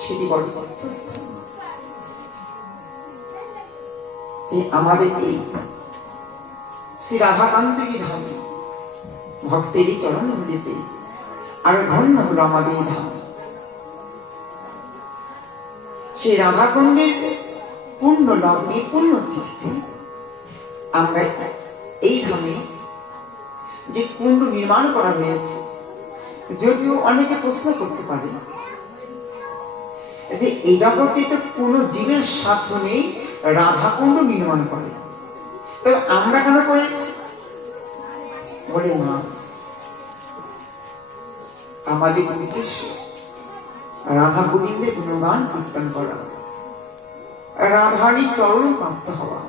সেটি বড় তীর্থস্থান। আমাদের এই শ্রী রাধাকান্তী ধামে ভক্তেরই চরণ ধরিতে আরো ধন্য হলো আমাদের এই ধাম। সেই রাধাকুণ্ডের পূর্ণ লগ্নে পূর্ণ তিথিতে আমরা এই ধামে যে কুণ্ড নির্মাণ করা হয়েছে, যদিও অনেকে প্রশ্ন করতে পারে যে এই জগতে তো কোন জীবের সাধ্য নেই রাধাকুণ্ড নির্মাণ করে, তবে আমরা কেন করেছি? বলে না, আমাদের উদ্দেশ্য রাধা গোবিন্দের গুণগান কীর্তন করা, রাধারই চরণ প্রাপ্ত হওয়া।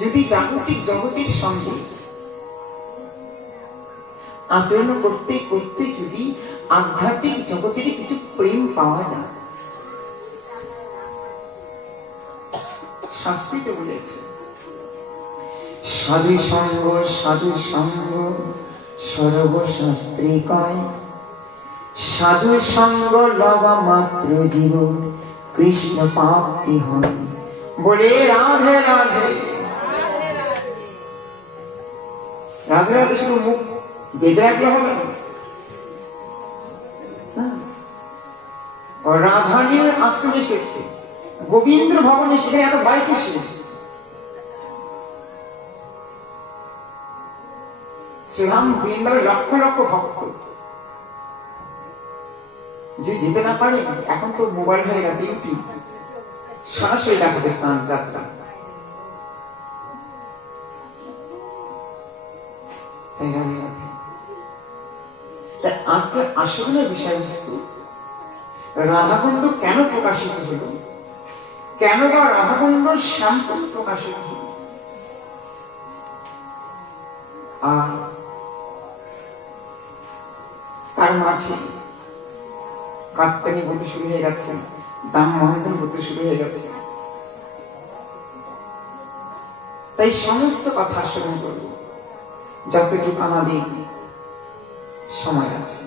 যদি জাগতিক জগতের সঙ্গে আচরণ করতে করতে যদি আধ্যাত্মিক জগতের কিছু প্রেম পাওয়া যায়, শাস্ত্রীতে বলেছে সাধু সঙ্গ সর্বশাস্ত্রে কয়, সাধু সঙ্গ লবা মাত্র জীবন কৃষ্ণ প্রাপ্তি হয়। বলে রাধে রাধে রাধে রাধে। শুধু মুখ বেঁধে রাখলে হবে না, রাধানীর আশ্রমে এসেছে, গোবিন্দ ভবনে, সেখানে এত বাইক এসে শ্রীরাম বৃন্দাবনের লক্ষ লক্ষ ভক্ত যে যেতে না পারে, এখন তো মোবাইল হয়ে গেছে, ইউটিউব সরাসরি দেখাবে স্নান যাত্রা। আজকের আসলের বিষয়বস্তু রাধাকুণ্ড কেন প্রকাশিত হল, কেন বা রাধাকুণ্ড শ্যামপুর প্রকাশিত হল। আর তার মাঝে কাত্তানি বলতে শুরু হয়ে গেছে, দাম মহেন্দ্র বলতে শুরু হয়ে গেছে। তাই সমস্ত কথা শ্রবণ করব যতটুকু আমাদের সময় আছে।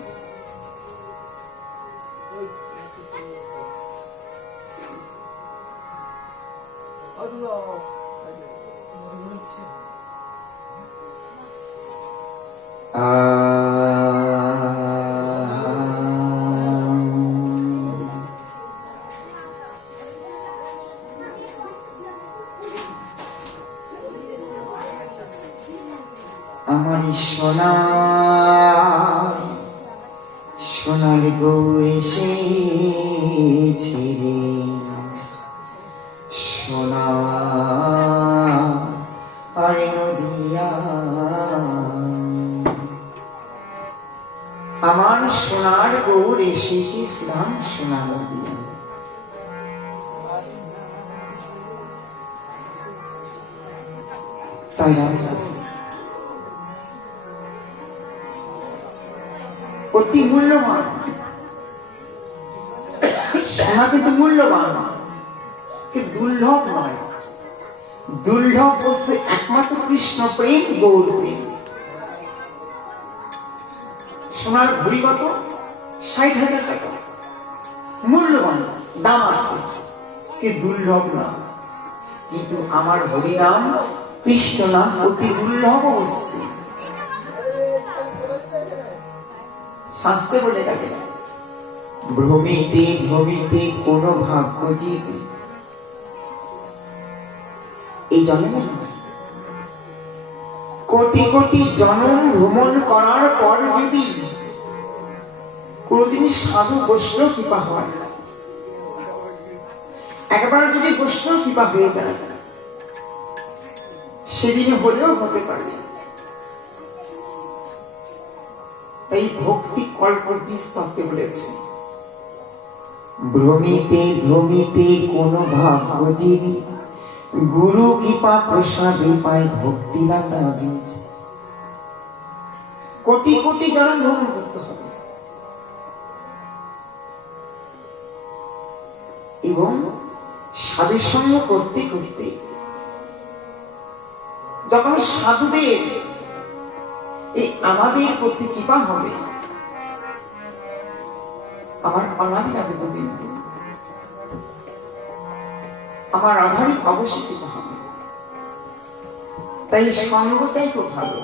আমার সোনার গৌর এসেছে রে, সোনা আর নদিয়া। আমার সোনার গৌর এসেছিলাম সোনা নদিয়া। তাই অতি মূল্যবান সোনা, কিন্তু মূল্যবান কিন্তু দুর্লভ নয়। দুর্লভ বস্তু একমাত্র কৃষ্ণ প্রেম, গৌর প্রেম। সোনার ভরি কত? 60,000 টাকা। মূল্যবান, দাম আছে, কিন্তু দুর্লভ না। কিন্তু আমার হরি নাম, কৃষ্ণ নাম অতি দুর্লভ বস্তু। শাস্ত্রে বলে থাকে, ভ্রমিতে ভ্রমিতে কোন ভাগ্যজীব এই জন্মে কোটি কোটি জন্ম ভ্রমণ করার পর যদি কোনদিন সাধু বৈষ্ণব কৃপা হয়, একবার যদি বৈষ্ণব কৃপা হয়ে যায়, সেদিন হলেও হতে পারে। তাই ভক্তি কল্প বিস্তকে বলেছে, ভ্রমিতে ভ্রমিতে কোন ভাগ্যজীবী গুরু কৃপা প্রসাদে পায় ভক্তিদাতা বীজ। কোটি কোটি জন্ম ভ্রমণ করতে হবে এবং সাধু সঙ্গ করতে করতে যখন সাধুদের এই আমাদের প্রতি কৃপা হবে, আমার অনাদি আদি গোবিন্দ, আমার আধারই অবশিষ্ট হবে। তাই সঙ্গ চাই খুব ভালো।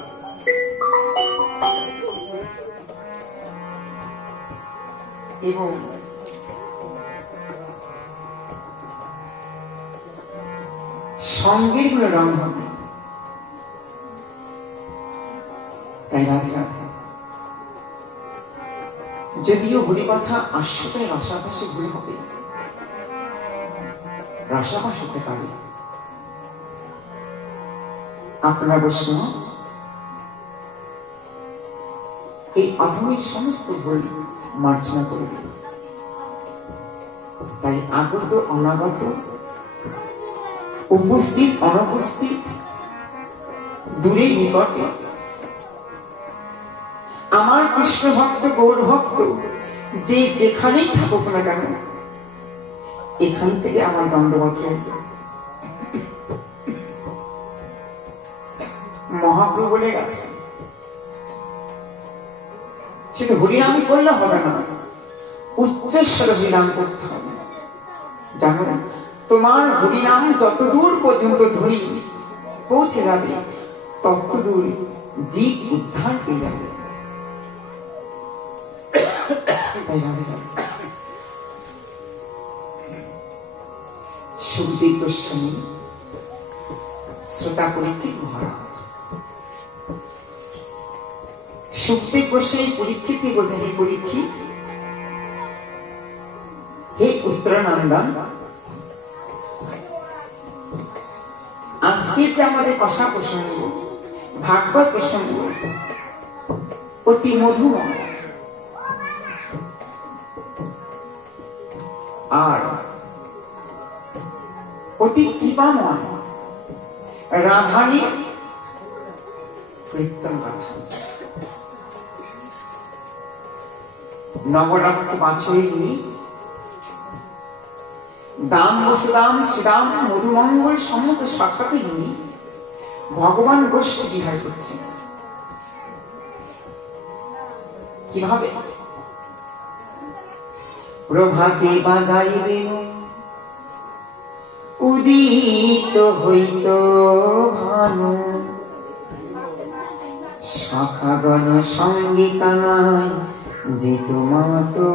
এবং সঙ্গের গুলো রং হবে। তাই রাধে রাধে। যদিও হরিকথা আশ্রতে রসাভাসে ভুল হবে, রসাভাস হতে পারে। আপনারা বৈষ্ণব এই আধুনিক সমস্ত ভুল মার্জনা করবে। তাই আগত অনাগত, উপস্থিত অনুপস্থিত, দূরে নিকটে, আমার কৃষ্ণ ভক্ত গৌর ভক্ত যে যেখানেই থাকুক না কেন, এখান থেকে আমার দণ্ডবত হইবে। মহাপ্রভু বলে গেছে, শুধু হরিনাম করলে হবে না, উচ্চস্বর হরিনাম করতে হবে। জানো, তোমার হরিনাম যতদূর পর্যন্ত ধরি পৌঁছে যাবে, ততদূর জীব উদ্ধার পেয়ে যাবে। সুখদেব গোস্বামী শ্রোতা পরীক্ষিত মহারাজ, সুখদেব গোস্বামী পরীক্ষিতই বোঝেন, এই পরীক্ষিত হে উত্তরানন্দন, আজকের যে আমাদের কথা প্রসঙ্গ, ভাগবত প্রসঙ্গ অতি মধুময়, আর অতি কৃপাময় রাধারী কীর্তন কথা। নবরত্ন বাছুরি দাম বসুদাম শ্রীরাম মধুমঙ্গল সম্মত সখাকে নিয়ে ভগবান গোষ্ঠী বিহার করছেন। কিভাবে? প্রভাতে বাজাইবে উদিত হইত ভানু, শাখাগণ সঙ্গে কানাই যেত মাতো।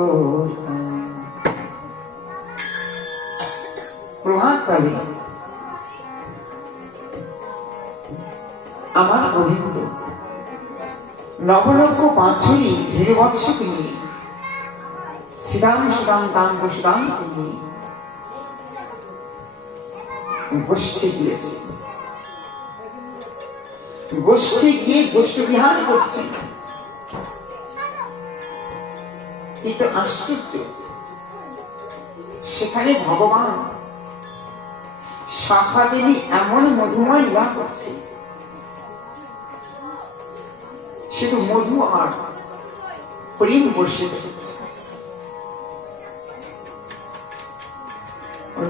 প্রভাতকালে আমার গোবিন্দ নবলক্ষ বাছুরি ভীরবৎসকে নিয়ে, শ্রীরাম সুরাম দাম বসুদামকে নিয়ে গোষ্ঠী গিয়েছে। গোষ্ঠী গিয়ে গোষ্ঠী বিহার করছে। কিন্তু আশ্চর্য, সেখানে ভগবান শাখা দেবী এমন মধুময় লীলা করছে, শুধু মধু আর প্রেম বসে হচ্ছে।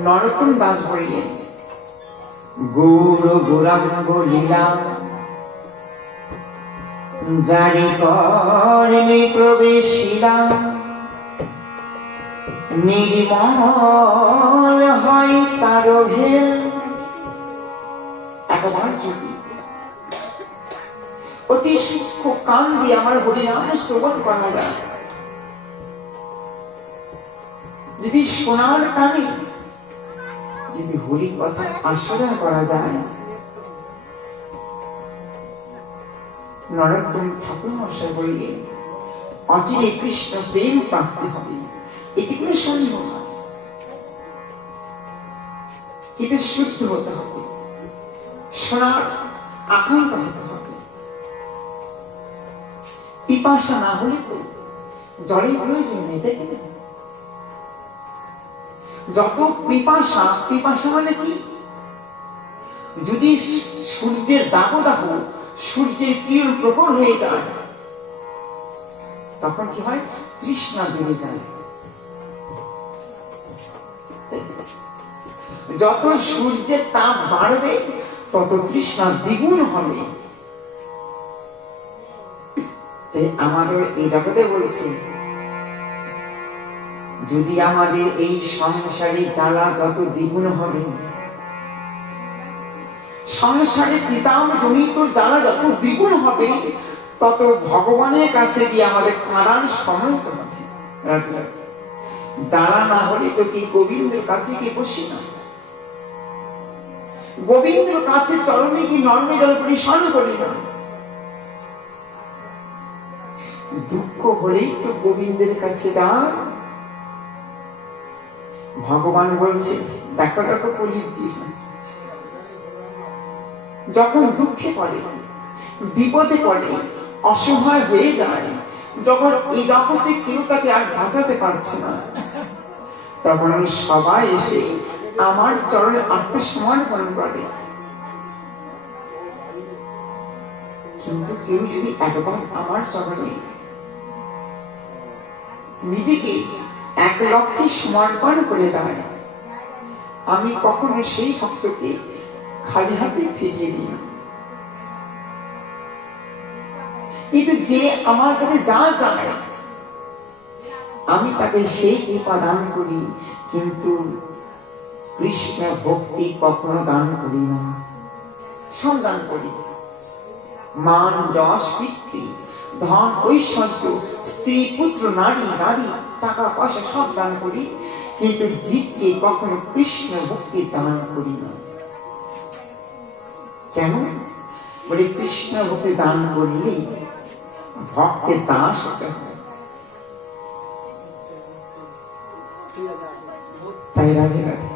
নরোত্তম দাস বললেন, গৌর গৌরাঙ্গ লীলা জারি কর্মে প্রবেশিলা, নির্মল হয় তার ভেল। একবার যদি অতি সূক্ষ্ম কান দিয়ে আমার হরিনাম শ্রবণ করা যায়, যদি শোনার কানে যদি হরি কথা আস্বাদন করা যায়, নরোত্তম ঠাকুর মশাই বললেন, অচিরে কৃষ্ণ প্রেম প্রাপ্তি হবে, এটি কোনো সন্দেহ নয়। কিন্তু শুদ্ধ হতে হবে, শোনার আকাঙ্ক্ষা হতে হবে। পিপাসা না হলে তো জলের প্রয়োজন নেই, তাই না? যত পিপাসা, পিপাসা মানে কি? যদি সূর্যের দাবদাহ, সূর্যের কিরণ প্রখর হয়ে যায়, তখন কি হয়? তৃষ্ণা বেড়ে যায়। যত সূর্যের তাপ বাড়বে, তত তৃষ্ণা দ্বিগুণ হবে। আমাদের এই জগতে বলছে, যদি আমাদের এই সংসারে জ্বালা যত দ্বিগুণ হবে, সংসারে পিতাম জনিত জ্বালা যত দ্বিগুণ হবে, তত ভগবানের কাছে গিয়ে আমাদের কাঁদার সময় তো হবে। জ্বালা না হলে তো কি গোবিন্দের কাছে গিয়ে বসি না? গোবিন্দের কাছে চরণে কি নর্মে জল পরিশন করি না? দুঃখ হলেই তো গোবিন্দের কাছে যান। ভগবান বলছে, দেখো দেখো কলির জীবন, যখন দুঃখে পড়ে, বিপদে পড়ে, অসহায় হয়ে যায়, যখন এই জগতে কেউ তাকে আর বাঁচাতে পারছে না, তখন সবাই এসে আমার চরণে আত্মসমর্পণ করে। কিন্তু কেউ যদি একবার আমার চরণে নিজেকে এক লক্ষে সমর্পণ করে দেয়, আমি কখনো সেই ভক্তকে খালি হাতে ফিরিয়ে দিই না। কিন্তু যে আমার কাছে যা চায় আমি তাকে সেই কৃপা দান করি, কিন্তু কৃষ্ণ ভক্তি কখনো দান করি না। সন্ধান করি মান, যশ, কীর্তি, ধন, ঐশ্বর্য, স্ত্রী, পুত্র, নারী, টাকা পয়সা সব দান করি, কিন্তু জীবকে কখনো কৃষ্ণ ভক্তি দান করি না। কেন? বলে কৃষ্ণ ভক্তি দান করলে ভক্তের দাস হতে হয়। তাই রাধে রাধে।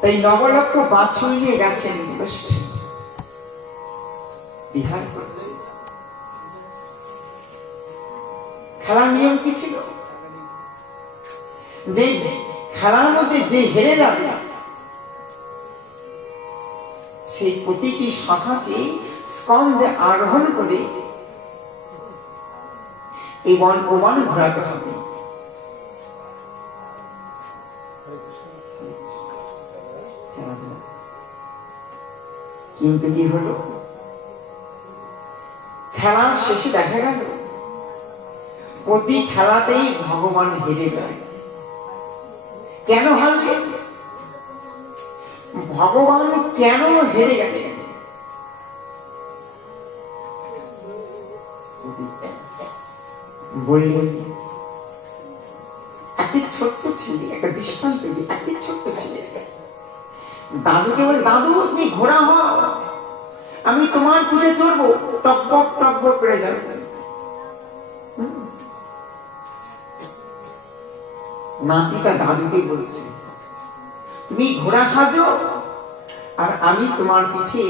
তাই নবলক্ষ বাছুর নিয়ে গেছেন বিহার করছে। খেলার নিয়ম কি ছিল? যে খেলার মধ্যে যে হেরে যাবে সেই প্রতিটি শাখাকে স্কন্ধে আরোহণ করে এই বন প্রমাণ ঘোরাতে হবে। কিন্তু কি হলো? খেলার শেষে দেখা গেল প্রতি খেলাতেই ভগবান হেরে যায়। কেন হারলেন? ভগবান কেন হেরে গেলেন? বললেন, একটি ছোট্ট ছেলে, একটা দৃষ্টান্ত দিই। একটি ছোট্ট ছেলে দাদুকে বলে, দাদু তুমি ঘোড়া হও, আমি তোমার পিঠে চড়বো, টকবক টকবক করে যাবে। নাতিটা দাদুকে বলছে, তুমি ঘোড়া সাজো আর আমি তোমার পিঠে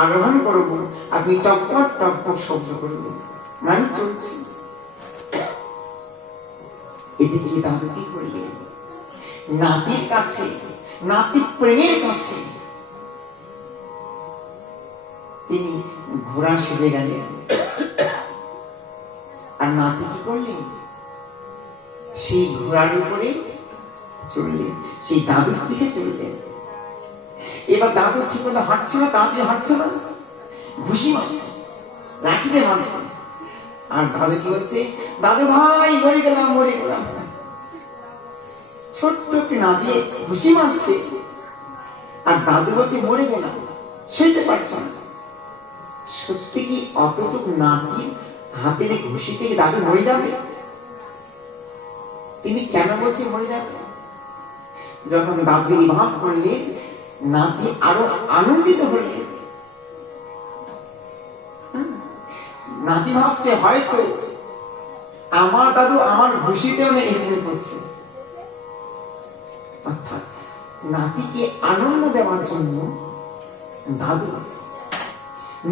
আরোহণ করবো, আর তুমি টকবক টকবক শব্দ করবে, মানে চলছি। এদিকে দাদু কি করলেন? নাতির কাছে, নাতি প্রেমের কাছে তিনি ঘোড়া সেজে গেলেন। আর নাতি কি করলেন? সেই ঘোড়ার উপরে চললেন, সেই দাদুর পিঠে চললেন। এবার দাদু ঠিক মতো হাঁটছে না, তাড়াতাড়ি হাঁটছে না, ঘুষি মারছে, লাঠিতে মারছে। আর দাদু কি হচ্ছে, দাদু ভাই মরে গেলাম, মরে গেলাম। ছোট্ট একটি নাতি ঘুষি মারছে আর দাদু বলছে মরে গেলাম, সইতে পারছে না। সত্যি কি অতটুকু নাতির হাতের ঘুষি থেকে দাদু মরে যাবে? তিনি কেন বলছে মরে যাবে? যখন দাদু এই ভাব করলেন, নাতি আরো আনন্দিত হলেন। নাতি ভাবছে হয়তো আমার দাদু আমার ঘুষিতেও এরকম করছে। অর্থাৎ নাতিকে আনন্দ দেওয়ার জন্য দাদু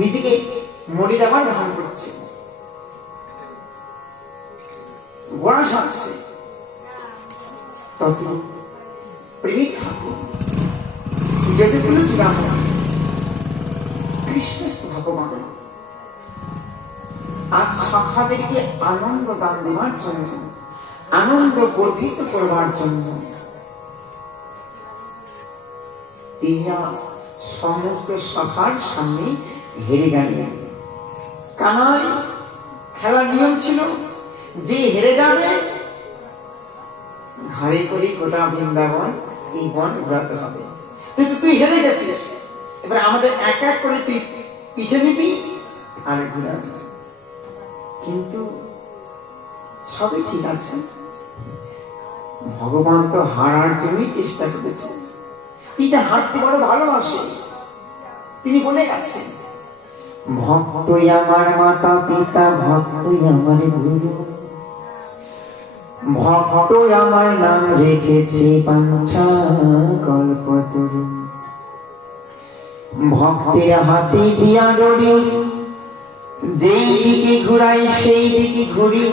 নিজেকে মরে যাবার ভান করছে, ঘোড়া সাজছে। তত প্রেমিক ঠাকুর যতগুলো চিরামন কৃষ্ণ ভগবান আজ সখাদেরকে আনন্দ দান দেওয়ার জন্য, আনন্দ বর্ধিত করবার জন্য তিনি আজ সমস্ত সখার সামনে হেরে গেলেন। কানাই খেলার নিয়ম ছিল যে হেরে যাবে ঘাড়ে করে গোটা বৃন্দাবন এই বন ঘোরাতে হবে। কিন্তু তুই হেরে গেছিস, এবার আমাদের এক এক করে তুই পিছে নিবি আর ঘুরাবি। কিন্তু সবই ঠিক আছে, ভগবান তো হারার জন্যই চেষ্টা করেছে। তিনি হারতে বড় ভালোবাসে। তিনি বলে গেছেন, ভক্তই আমার মাতা পিতা, ভক্তই আমার গুরু, ভক্ত আমার নাম রেখেছে বাঞ্ছা কল্পতরু। ভক্তের হাতে দিয়া ডরি, যেই দিকে ঘুরাই সেই দিকে ঘুরি।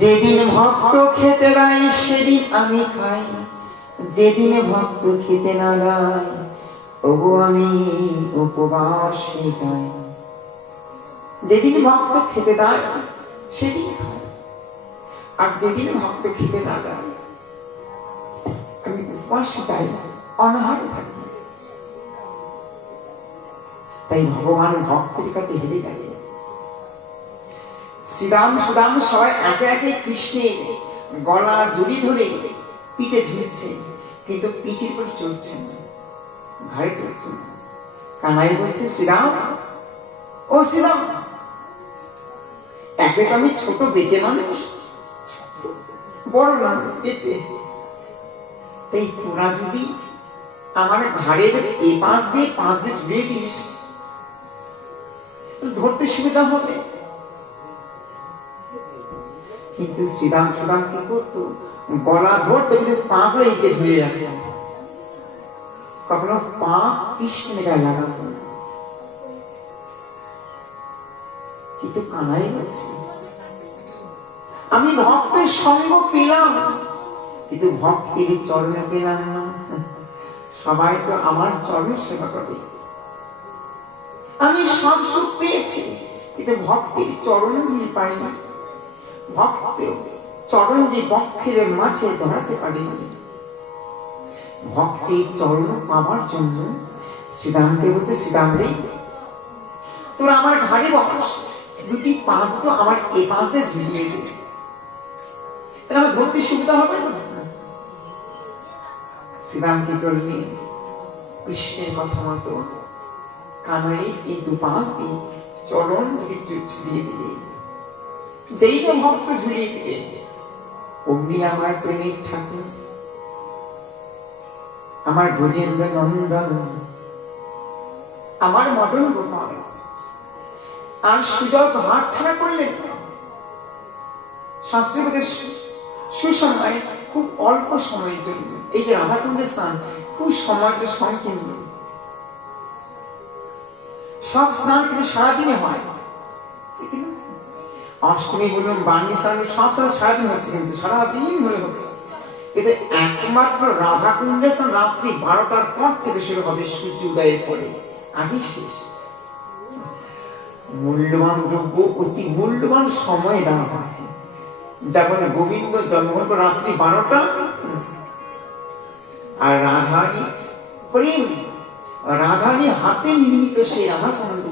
যেদিন ভক্ত খেতে দেয় সেদিন আমি খাই, যেদিন ভক্ত খেতে না দেয় ওগো আমি উপবাসে যাই। যেদিন ভক্ত খেতে দেয় সেদিন খাই, আর যেদিন ভক্ত খেতে না দেয় আমি উপবাসে যাই, অনাহারে থাকি। তাই ভগবান ভক্তের কাছে হেরে গেলেন। শ্রীরাম সুদাম সবাই একে একে কৃষ্ণের গলা জড়ি ধরে পিঠে ঝুলছে, কিন্তু পিঠের উপর চড়ছেন না, ঘাড়ে চড়ছেন না। কানাই বলছে, শ্রীরাম ও শ্রীরাম, একে তো আমি ছোট বেটে মানুষ, বড় না বেটে, তাই তোরা যদি আমার ঘাড়ের এ পাশ দিয়ে পাঁচরে ঝুলিয়ে দিস ধরতে সুবিধা হবে। কিন্তু শ্রীরাম সুদাম কি করতো, গলা ধরতে কিন্তু পা করে এঁকে ঝুলিয়ে রাখত, কখনো পা কৃষ্ণের গায়ে লাগাত না। কিন্তু কানাই বলছে, আমি ভক্তের সঙ্গ পেলাম কিন্তু ভক্তের চরণে পেলাম না। সবাই তো আমার চরণ সেবা করে, আমি সব সুখ পেয়েছি কিন্তু ভক্তের চরণ ধুলি পাইনি। ভক্তের চরণ যে বক্ষের মাঝে ধরাতে পারিনি। ভক্তের চরণ পাবার জন্য শ্রীরামকে বলছে, শ্রীরাম রে তোরা আমার ঘাড়ে বস, দুটি পা দুটো আমার এ পাশ দিয়ে ঝুলিয়ে দে, তাহলে আমার ধরতে সুবিধা হবে না। শ্রীরাম কি করলেন, কৃষ্ণের কথা মতো কানাই এই দুপাশ দিয়ে চরণ ঝুলিয়ে দিলে। যেই তো ভক্ত ঝুলিয়ে দিলে অমনি আমার প্রেমিক ঠাকুর, আমার ব্রজেন্দ্র নন্দন, আমার মদন গোপাল আর সুযোগ হাত ছাড়া করলেন। শাস্ত্রী বলে সুসময়, খুব অল্প সময়ের জন্য। এই যে রাধাকুণ্ডের স্নান খুব সময়টা সংকীর্ণ, সব স্নান কিন্তু সারাদিনে হয়। অষ্টমী বলুন, বাণী স্নান, সব সারাদিন হচ্ছে, কিন্তু সারাদিন ধরে হচ্ছে। কিন্তু একমাত্র রাধাকুণ্ডের স্নান রাত্রি 12টার পর থেকে শুরু হবে, সূর্য উদয়ের পরে, আগে শেষ। মূল্যবান দ্রব্য, অতি মূল্যবান সময় দেওয়া হয়। যেমন গোবিন্দ জন্মগ্রহণ করে রাত্রি 12টা, আর রাধারী প্রেম, রাধারী হাতে নির্মিত সেই রাধাকুণ্ড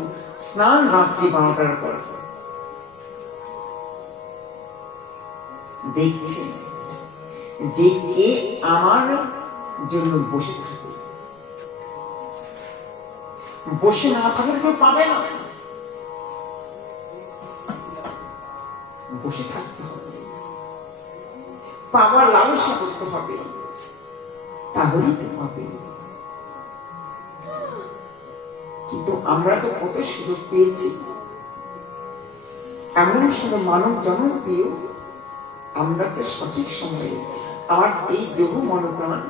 স্নান রাত্রি 12টার পর। দেখছে যে কে আমার জন্য বসে থাকে, বসে না থাকলে কেউ পাবে না, বসে থাকতে হবে, পাওয়ার লালসা করতে হবে, তাহলেই তো পাবে। কিন্তু আমরা তো কত সুযোগ পেয়েছি, এমন সময় মানব জন্ম পেয়েও আমরা তো সঠিক সময়ে আমার এই দেহ মনপ্রাণ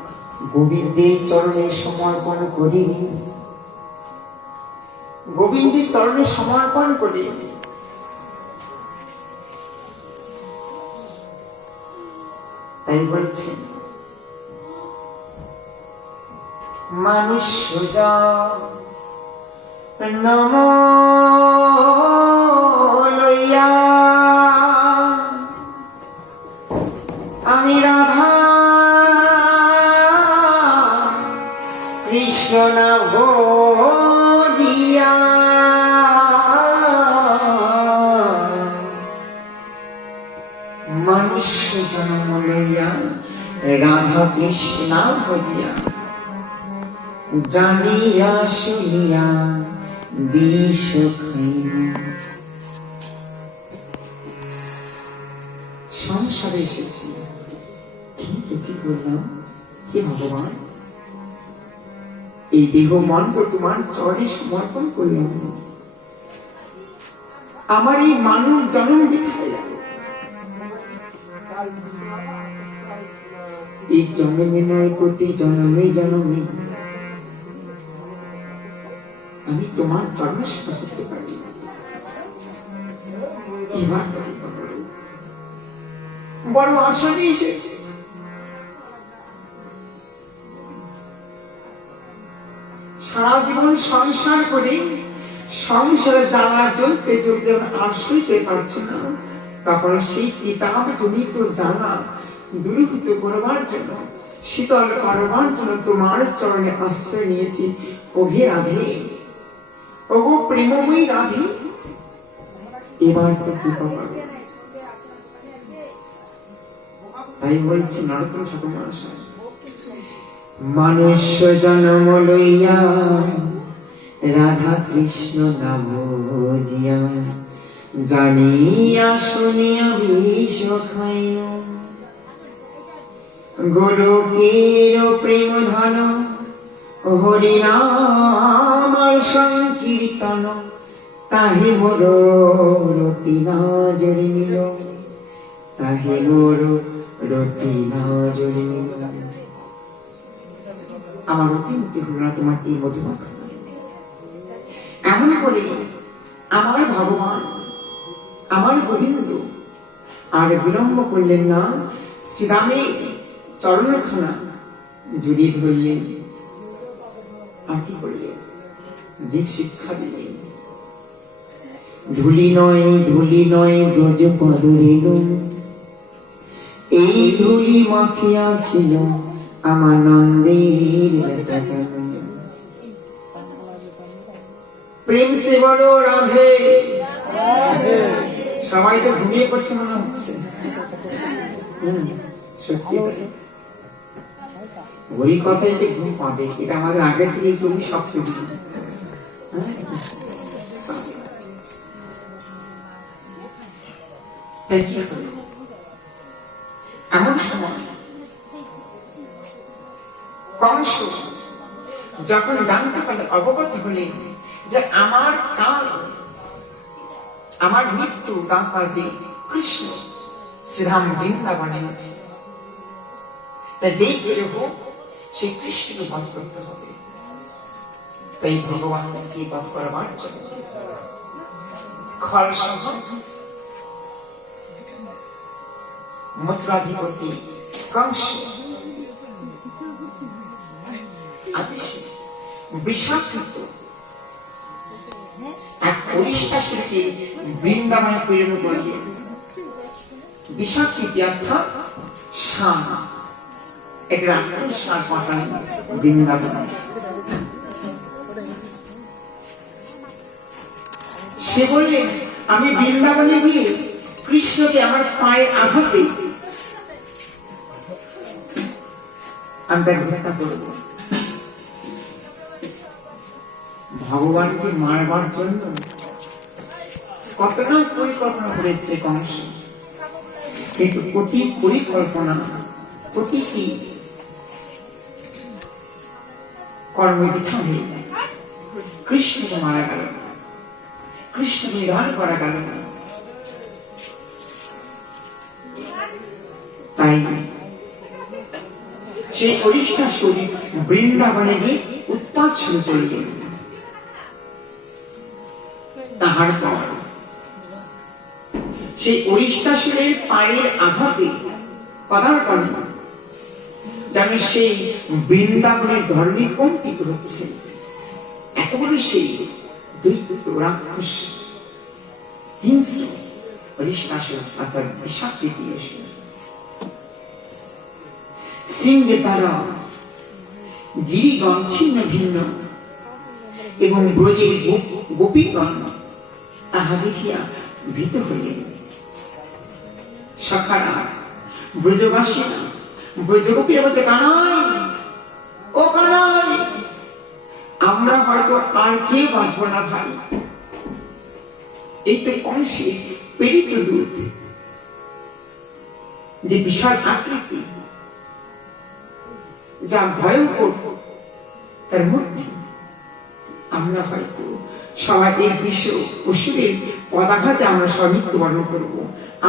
গোবিন্দের চরণে সমর্পণ করিনি, গোবিন্দের চরণে সমর্পণ করি। তাই বলছেন, মানুষ নম লইয়া আমি রাধা কৃষ্ণ ভজিয়া জনম লইয়া রাধা কৃষ্ণ ভজিয়া জানিয়া শুনিয়া বিষ খাইল। সংসারে এসেছি, কিন্তু কি করলাম? হে ভগবান, এই দেহ মন তো তোমার চরণে সমর্পণ করলাম। আমার এই মানব জন্ম দেখায় এই জন্মে নয়, প্রতি জন্মে জন্মে আমি তোমার চরণ সেবা করতে পারি। এবার বড় আশা নিয়ে এসেছি। সারা জীবন সংসার করে সংসারে জ্বালা জ্বলতে জ্বলতে আর সইতে পারছে না, তখন সেই কিতাব জনিত জ্বালা দূরীভূত করবার জন্য, শীতল করবার জন্য তোমার চরণে আশ্রয় নিয়েছি। ওহে রাধে, ওগো প্রেমময়ী রাধে, এবার তো কৃপা করো। তাই বলছি নরোত্তম ঠাকুর মহাশয়, মানুষ জন্ম লইয়া রাধা কৃষ্ণ নাম ভজিয়া জানিয়া শুনিয়া বিষ খাইল। গোলকের প্রেম ধন হরিনাম সংকীর্তন, তাহে মোর রতি না জড়িল, তাহে মোর রতি না জড়িল। আমার অতিমতি হল না তোমার এই মধুমা। এমন করে আমার ভগবান, আমার গোবিন্দ আর বিলম্ব করলেন না, শ্রীরামের চরণখানা জড়িয়ে ধরলেন। আর কি করলেন? জীব শিক্ষা দিলেন। ধুলি নয়, ধুলি নয় ব্রজ পদরেল, এই ধুলি মাখিয়া ছিল আমার নন্দের বেটা। প্রেম সে বলো রাধে। সবাই তো ঘুমিয়ে পড়ছে মনে হচ্ছে। সত্যি ওই কথাই যে ঘুম পাবে, এটা আমাদের আগে থেকে তুমি সব শুধু। এমন সময় কংস যখন জানতে পারলে, অবগত হলেন যে আমার কাল, আমার মৃত্যু দাতা যে কৃষ্ণ শ্রীরাম বৃন্দাবনে আছে, তা যেই করে হোক সেই কৃষ্ণকে বধ করতে হবে। তাই ভগবানকে বধ করবার জন্য খলসহ মথুরাধিপতি কংস বিষাকৃত এক অরিষ্টাসুরকে বৃন্দাবনে প্রেরণ করিয়ে, বিষাকৃতি অর্থাৎ শাম, এক রাক্ষস সাপ পাঠান বৃন্দাবনে। সে বলে, আমি বৃন্দাবনে গিয়ে কৃষ্ণকে আমার পায়ের আঘাতে আমি তাকে হত্যা করব। ভগবানকে মারবার জন্য কত না পরিকল্পনা করেছে কংস, কিন্তু প্রতি পরিকল্পনা, প্রতিটি কর্ম বৃথা হয়ে যায়। কৃষ্ণকে মারা গেল, কৃষ্ণকে নিধন করা গেল না। তাই সেই অরিষ্টাসুর বৃন্দাবনে গিয়ে উৎপাত শুরু করলেন। তাহার পর সেই অরিষ্টাসুরের পায়ের আঘাতে পদার্পণে যেন সেই বৃন্দাবনের ধর্মে কম্পিত হচ্ছে। এত বড় সেই দৈত্য রাক্ষস হিংস্র অরিষ্টাসুর অর্থাৎ বিষাকৃতি সিংহে তারা গিরিগণ ছিন্ন ভিন্ন এবং ব্রজের গোপীগণ তাহা দেখিয়া ভীত হইলেন। সখারা ব্রজবাসী ব্রজগোপীরা বলছে, কানাই, ও কানাই, আমরা হয়তো আর কে বাঁচবো না ভাই। এই তো কংসে প্রেরিত দূত, যে বিশাল আকৃতি, যা ভয়ঙ্কর তার মূর্তি, আমরা হয়তো সবাই এই বিশ্ব অসুরের পদাঘাতে আমরা সবাই মৃত্যুবরণ করবো,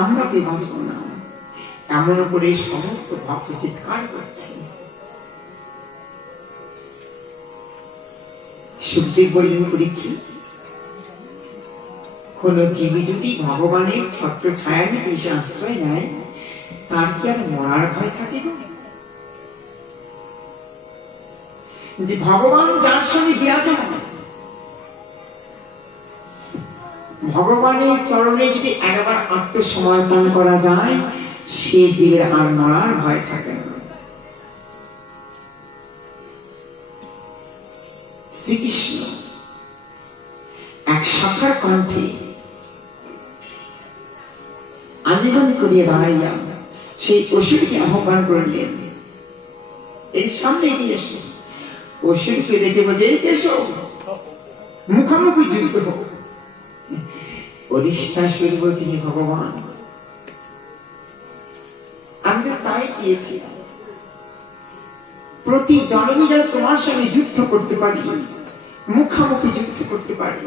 আমরা কে বাঁচবো না। এমন করে সমস্ত ভক্ত চিৎকার করছে। সুখদেব বললেন, পরীক্ষিত, কোন জীবী যদি ভগবানের ছত্র ছায়া নিচে এসে আশ্রয় নেয়, তার কি আর মরার ভয় থাকে না? যে ভগবান যার সঙ্গে বিরাজমান, ভগবানের চরণে যদি একবার আত্মসমর্পণ করা যায়, সে জীবের আর মরার ভয় থাকে না। শ্রীকৃষ্ণ এক শাখার কণ্ঠে আলিঙ্গন করিয়া দাঁড়াইয়া সেই অসুরকে আহ্বান করলেন, এর সামনে এগিয়ে এসো। অসুরকে দেখে বলছে, এসো, মুখোমুখি যুদ্ধ হোক। অরিষ্টাসুর বলছে, ভগবান, আমি তো তাই চেয়েছি, প্রতি জন্মে যেন তোমার সঙ্গে যুদ্ধ করতে পারি, মুখোমুখি যুদ্ধ করতে পারি,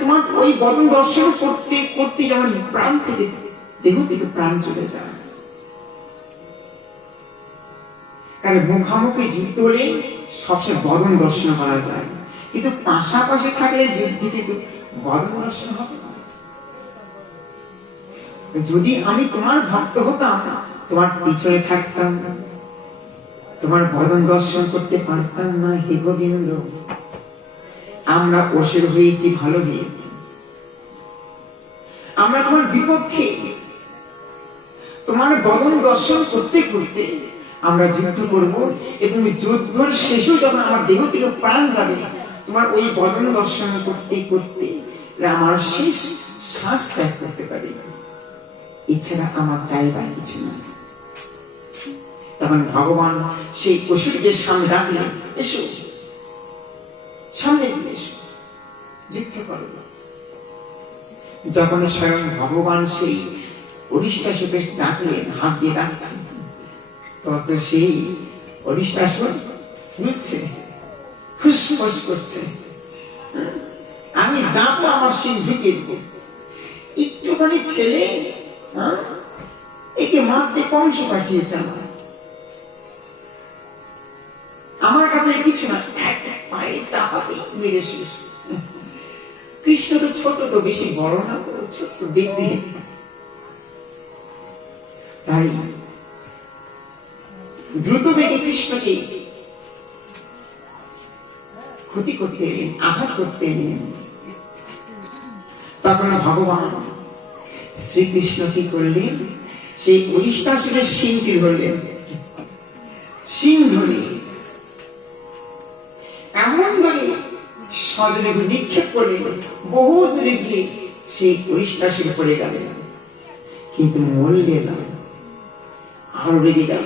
তোমার ওই বদন দর্শন করতে করতে যেমন প্রাণ থেকে দেহ থেকে প্রাণ চলে যায়। কারণ মুখোমুখি যুদ্ধ হলে সবসময় বদন দর্শন করা যায়, কিন্তু পাশাপাশি থাকলে যুদ্ধে কিন্তু বদন দর্শন হবে না। যদি আমি তোমার ভক্ত হতাম, তোমার পিছনে থাকতাম, তোমার বদন দর্শন করতে পারতাম না। হে গোবিন্দ, আমরা অসুর হয়েছি, ভালো হয়েছি, আমরা তোমার বিপক্ষে, তোমার বদন দর্শন করতে করতে আমরা যুদ্ধ করব, এবং যুদ্ধের শেষেও যখন আমার দেহ থেকে প্রাণ যাবে, তোমার ওই বদন দর্শন করতে করতে আমার শেষ শ্বাস ত্যাগ করতে পারি, এছাড়া আমার চাইবার কিছু না। তখন ভগবান সেই অসুরকে সামনে ডাকলেন, এসো, সামনে দিয়ে এসো, যুদ্ধ করো। যখন স্বয়ং ভগবান সেই অরিষ্টাসুরকে ডাকলেন, হাত দিয়ে ডাকছেন, তত সেই অরিষ্টাসুর নিচ্ছে, খুশখুশ করছে, আমি যাবো, আমার সিং ঢুকিয়ে দেব। একটুখানি ছেলে, একে মারতে কংস পাঠিয়েছে, আমার কাছে কিছু না, এক পায়ে চাপাতে মেরে শেষ। কৃষ্ণ তো ছোট, তো বেশি বড় না, তো ছোট দেখতে, তাই দ্রুত বেগে কৃষ্ণকে ক্ষতি করতে এলেন, আঘাত করতে এলেন। তখন ভগবান শ্রীকৃষ্ণ কি করলেন, সেই অরিষ্টাসুরের শিংটি ধরলেন, শিং ধরে এমন ধরে সজনে নিক্ষেপ করে বহু দূরে গিয়ে সেই অরিষ্টাসুর পড়ে গেলেন, কিন্তু মরলে না, আরো রেগে গেল,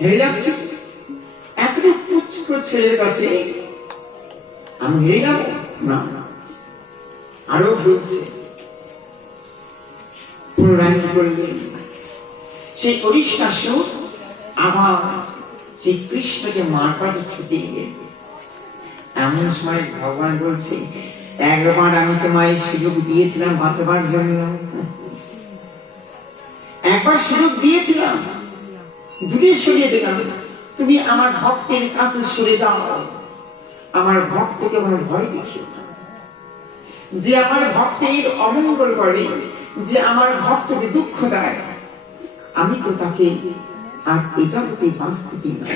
হেরে যাচ্ছে। এতটুকু পুচ্ছ ছেলের কাছে আমি হেরে যাব না, আরো বলছে। পুনরায় করলেন, সেই অরিষ্টাসুর আবার সেই কৃষ্ণকে মারবার ছুটে গেলেন। এমন সময় ভগবান বলছে, একবার আমি তোমায় সুযোগ দিয়েছিলাম বাঁচাবার জন্য, একবার সুযোগ দিয়েছিলাম, দূরে সরিয়ে দিলাম, তুমি আমার ভক্তের কাছে সরে যাও, আমার ভক্তকে আমার ভয় দেখিও না। যে আমার ভক্তের অমঙ্গল করে, যে আমার ভক্তকে দুঃখ দেয়, আমি তো তাকে আর এ জগতে বাঁচতে দিই না।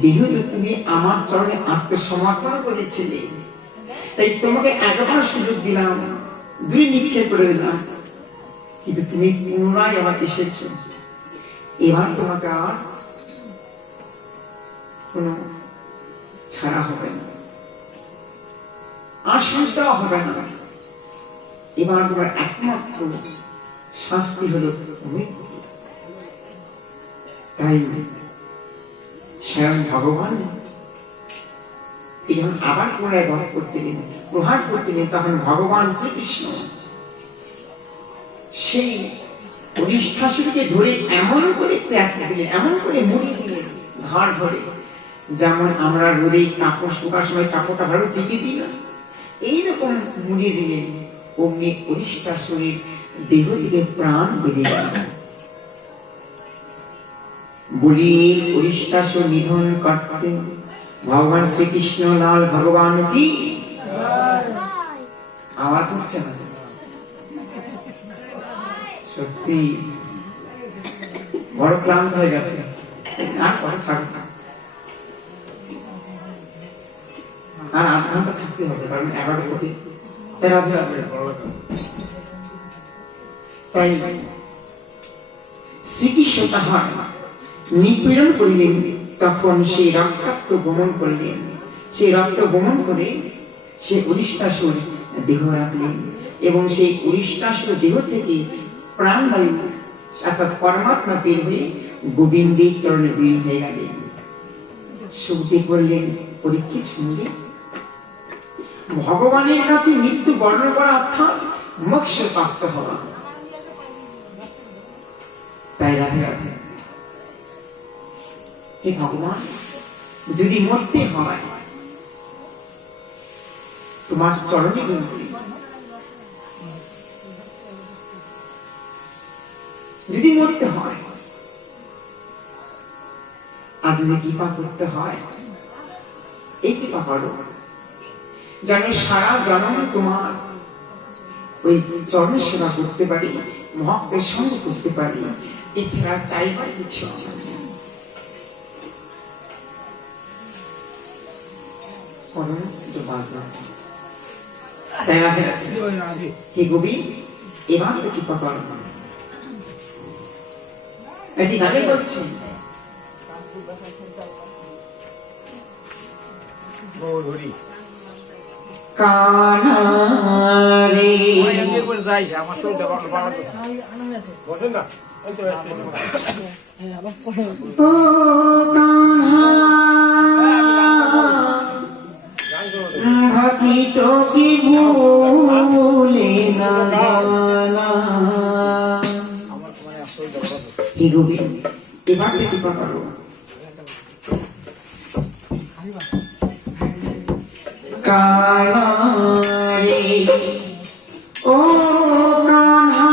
যেহেতু তুমি আমার চরণে আত্মসমর্পণ করেছিলে, তাই তোমাকে একবার সুযোগ দিলাম, দুই নিক্ষেপ করে দিলাম, কিন্তু তুমি পুনরায় আমার এসেছো, এবার তোমাকে আর কোনো ছাড়া হবে না, আর শুনতেও হবে না। এবার তোমার একমাত্র শাস্তি হলো মৃত্যু। তাই স্বয়ং ভগবান যখন আবার পুনরায় বধ করতেলেন, প্রহার করতেলেন, তখন ভগবান শ্রীকৃষ্ণ সেই অরিষ্ঠাসুরকে ধরে এমন করে প্যাঁচ দিলেন, এমন করে মুড়ি দিলেন ঘাড় ধরে, যেমন আমরা রোদে কাপড় শুকার সময় কাপড়টা ভালো চেপে দিই না, এইরকম মুড়ি দিলেন। অমনি অরিষ্ঠাসুরের দেহ থেকে প্রাণ বেরিয়ে গেল। বলি অরিষ্ঠাসুর নিধন করতেন ভগবান শ্রীকৃষ্ণ লাল ভগবান কি। আওয়াজ হচ্ছে না? সত্যি বড় ক্লান্ত হয়ে গেছে, আর কথা থাকবে না, আর আধ ঘন্টা থাকতে হবে, কারণ 11 কোটি তাই শ্রীকৃষ্ণ তাহার নিপীড়ন করিলেন। তখন সেই রক্তাক্ত গমন করলেন, সেই রক্ত গমন করে সে অরিষ্ঠাসুর দেহ রাখলেন, এবং সেই অরিষ্ঠাসুর দেহ থেকে প্রাণবায়ু অর্থাৎ পরমাত্মা বের হয়ে গোবিন্দের চরণে বিলীন হয়ে গেলেন। সুখদেব বললেন, পরীক্ষিত শুনবে, ভগবানের কাছে মৃত্যু বর্ণ করা অর্থাৎ মোক্ষ প্রাপ্ত হওয়া। তাই রাধে রাধে, হে ভগবান, যদি মরতে হয় তোমার চরণে গিয়ে, যদি মরতে হয়, আর যদি কৃপা করতে হয়, এই কৃপা করো যেন সারা জন্ম তোমার ওই চরণ সেবা করতে পারি, ভক্তের সঙ্গে করতে পারি, এছাড়া চাইবার কিছু এবার তো কৃপা করো। এটি গানে বলছেন, কানারে ও কানহা ভাকিত কি ভুলে না জানা। কি গোবিন্দ, এবার কৃপা করো। কানারে ও কানহা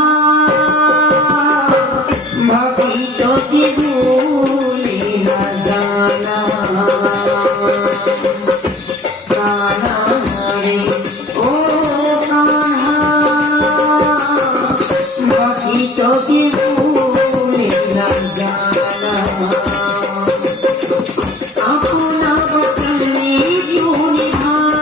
ভাকিত কি ভুলে না জানা। কানারে ও কানহা ভাকিত কি ভুলে না জানা। আপনা বচনে তুমি ভানা,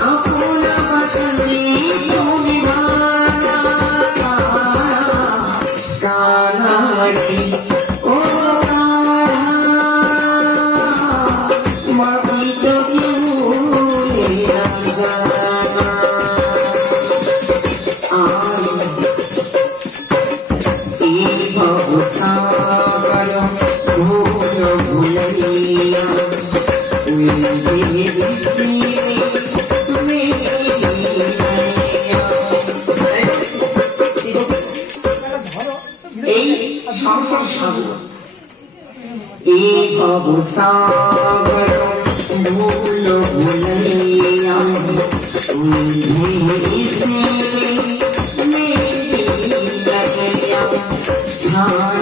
আপনা বচনে তুমি ভানা। কানারে ও সংসার সাগর, এই ভব সাগর ভুল ভুলিয়া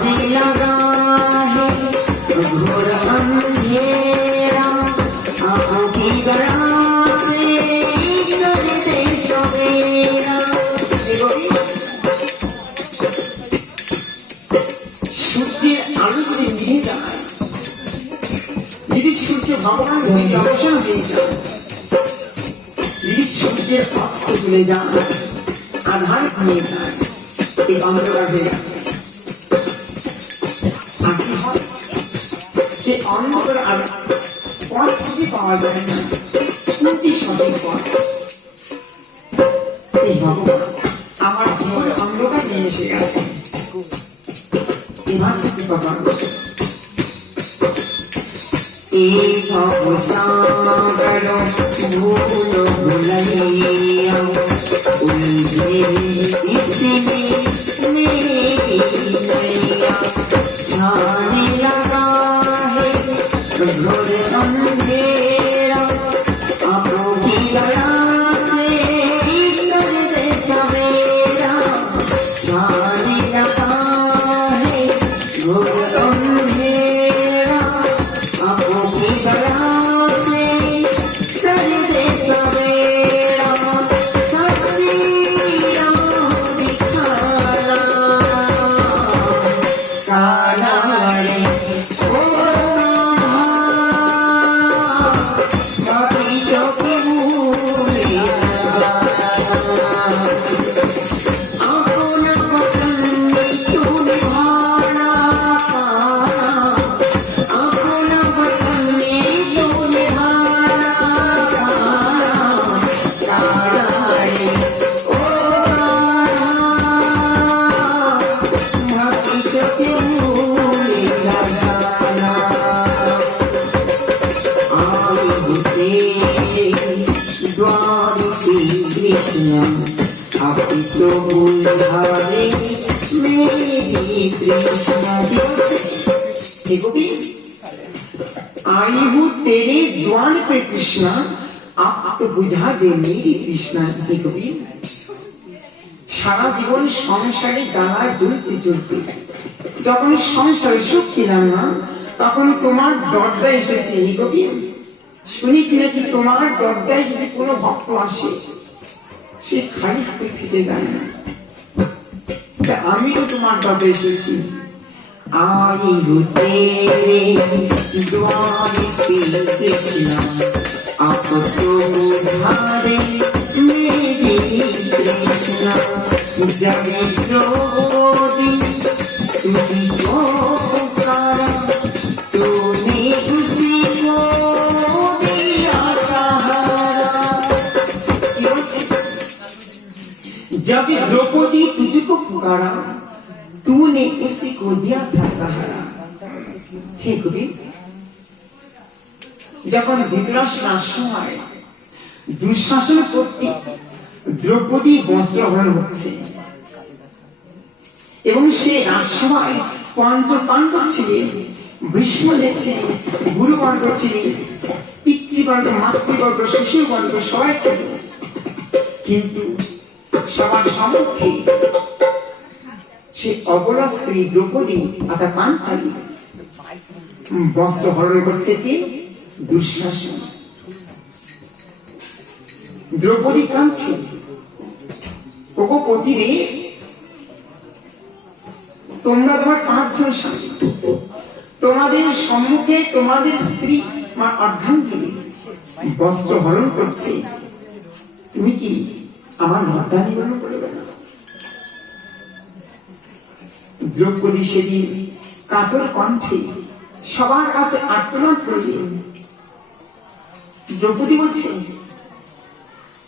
এই নিজের অস্ত্র তুলে যান, আধার ভেঙে যায়, এই অন্ধকার হয়ে গেছে। আর কি হয়, যে অন্ধকার আর পথ থেকে পাওয়া যায় না, কোনটি সঠিক পথ? এই ভগবান আমার জীবন অন্ধকার নিয়ে এসে গেছে, এবার কি পাবা? এই ভবসাগর ভুল ভুলাইয়া উলঝে ইসনে মেরি নैया छाने लगा है घोर अंधेरा आंखों की लड़ा से कर दे सवेरा छाने लगा है घोर अंधेरा आंखों की लड़ा से कर दे सवेरा सच्ची राह दिखाना काला रे ओ बाकी जो की भूले आंखों न पसंद तूने भाना आंखों न पसंद तूने भाना काला रे ओ बाकी जो की भूले लगाना आई तेरे द्वार की कृष्ण आप तो बुझावे मेरी कृष्ण गोपी आई हूँ तेरे द्वार पे कृष्णा आप तो बुझा दे मेरी कृष्णा गोपी সারা জীবন সংসারে জ্বালায় জ্বলতে জ্বলতে যখন সংসারে সুখ পেলাম না, তখন তোমার দরজায় এসেছে হে গোপী। শুনেছি নাকি তোমার দরজায় যদি কোনো ভক্ত আসে সে খালি হাতে ফিরে যায় না। তা আমি তো তোমার দরজায় এসেছি। आई हूँ तेरे द्वार पे कृष्णा आप तो बुझा दे मेरी कृष्णा जब द्रौपदी तुझी को पुकारा तूने उसी को दिया सहारा। जब द्रौपदी तुझको पुकारा तूने उसी को दिया था सहारा। हे गोपी যখন ধৃতরাষ্ট্রের সময় দুঃশাসন করতে দ্রৌপদী বস্ত্রহরণ হচ্ছে এবং সে রাজসভায় পঞ্চ পাণ্ডব ছিলেন, ভীষ্মদেব ছিলেন, গুরুবর্গ ছিলেন, পিতৃবর্গ, মাতৃবর্গ, শ্বশুরবর্গ সবাই ছিল, কিন্তু সবার সম্মুখে সে অবলা স্ত্রী দ্রৌপদী অর্থাৎ পাঞ্চালী বস্ত্র হরণ করছে কি দুঃশাসন। দ্রৌপদী কাঁদছে, ওগো পতিরে, তোমরা তোমার 5 জন স্বামী, তোমাদের সম্মুখে তোমাদের স্ত্রী আমার অর্ধাঙ্গিনী বস্ত্র হরণ করছে, তুমি কি আমার লজ্জা নিবারণ করবে না? দ্রৌপদী সেদিন কাতর কণ্ঠে সবার কাছে আর্তনাদ করলেন। দ্রৌপদী বলছে,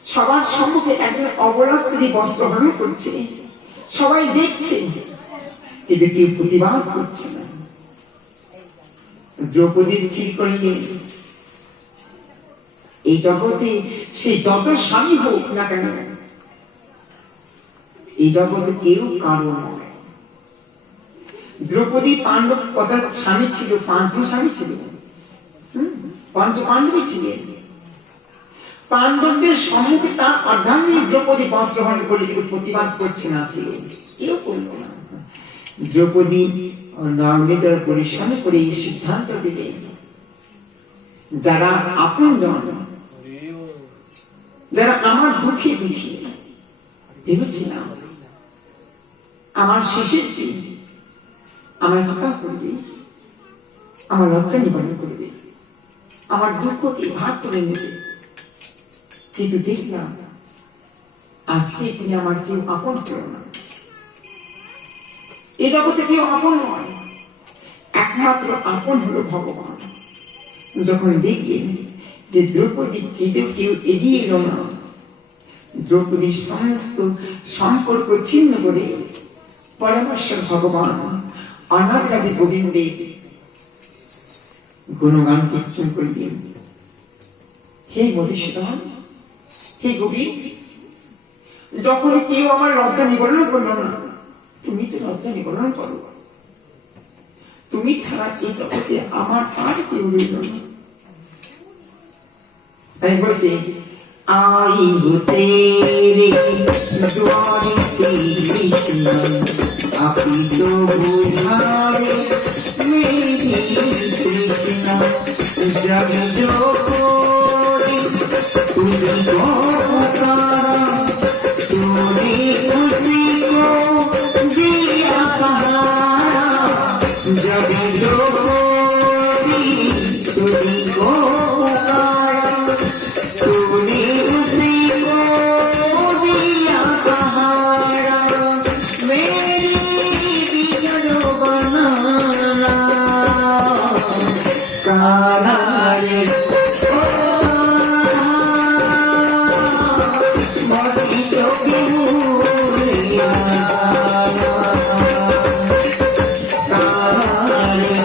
সবার সম্মুখে একজন অবলা স্ত্রী বস্ত্র হরণ করছে, সবাই দেখছে, কিন্তু কেউ প্রতিবাদ করছে না। দ্রৌপদী স্থির করলেন, এই জগতে সে যত স্বামী হোক না কেন, এই জগতে কেউ কারো নয়। দ্রৌপদী পাণ্ডব কত স্বামী ছিল? 5 জন স্বামী ছিল, পঞ্চ পাণ্ডবী ছিলেন। পাণ্ডবদের সম্মুখে তার অর্ধাঙ্গিনী দ্রৌপদী বস্ত্রহরণ করলে কিন্তু প্রতিবাদ করছে না, কেউ করল না। দ্রৌপদী নয়নের পরিশ্রম করে এই সিদ্ধান্ত দিলেন, যারা আপনজন, যারা আমার দুঃখে দুঃখী, ভেবেছিলাম আমার শেষের দিন আমায় কৃপা করবে, আমার লজ্জা নিবারণ করবে, আমার দুঃখকে ভাগ করে নেবে, কিন্তু দেখলাম আজকে তুমি আমার কেউ আপন করো না। এ জগতে কেউ আপন নয়, একমাত্র আপন হলো ভগবান। যখন দেখলেন যে দ্রৌপদী কেউ এগিয়ে এলো না, দ্রৌপদীর সমস্ত সম্পর্ক ছিন্ন করে পরমেশ্বর ভগবান অনাদি গোবিন্দের গুণগান কীর্তন করলেন। হে মধুসূদন, হে গোবিন্দ, যখন কেউ আমার লজ্জা নিবারণ করলো না, তুমি তো লজ্জা নিবারণ করো। তুমি ছাড়া এই জগতে আমার আর কেউ রইল না। তাই বলছে आई हो तेरे द्वारे कृष्ण, अभी तो बुझाए मेरी कृष्ण, जब जो कोई तुझको पुकारा, तूने उसी को दिया सहारा, जब जो कोई तुझको पुकारा, तूने उसी को दिया सहारा, मेरी दिलो बनाना काना रे मोती तो भूलिया काना रे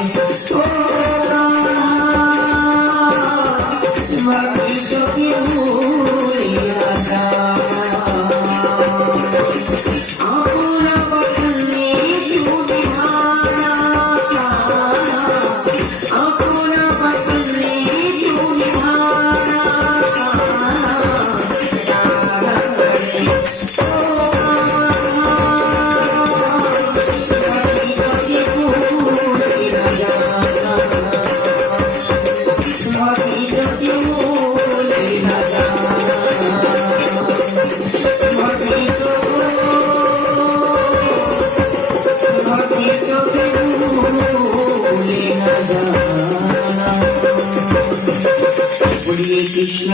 कृष्ण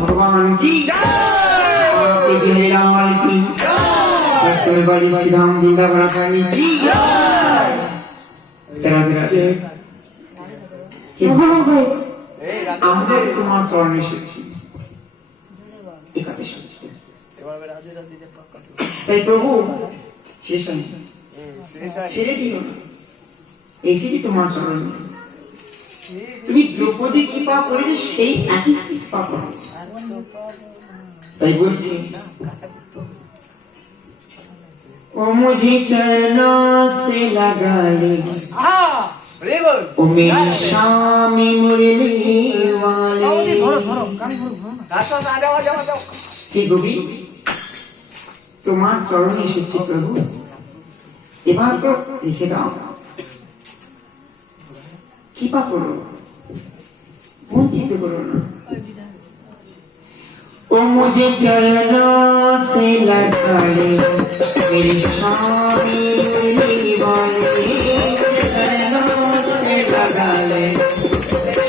भगवान की जय, लाल की जय, बड़ी श्रीराम वृंदावन की जय। আমরা তোমার চরণে এসেছি, তাই প্রভু শেষ হয়নি, ছেড়ে দিও না, এসেছি তোমার চরণে। তুমি দ্রৌপদী কৃপা করেছো, সেই একই কৃপা করো। তাই বলছি ओ मुझे चरणों से लगा ले, ओ मेरी स्वामी मुरली वाले। हे गोविंद, তোমার চরণে এসেছি প্রভু, এবার তো লিখে দাও, কৃপা করো, বঞ্চিত করো না। ओ मुझे चरणों से लगा ले, मेरे स्वामी वाले, चरणों से लगा ले,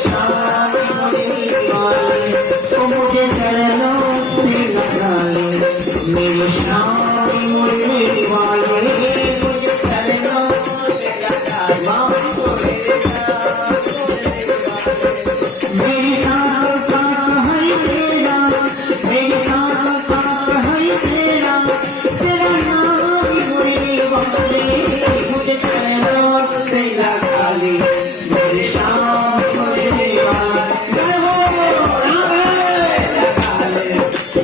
स्वामी वाले, ओ मुझे चरणों से लगा ले, मेरे स्वामी वाले, मुझे चरणों से लगा ले, मेरे साथ है तेरा, मेरे साथ है तेरा, तेरा नाम मुझे वाले, मुझे चरणों से लगा ले, मेरे शाम मुझे वाले,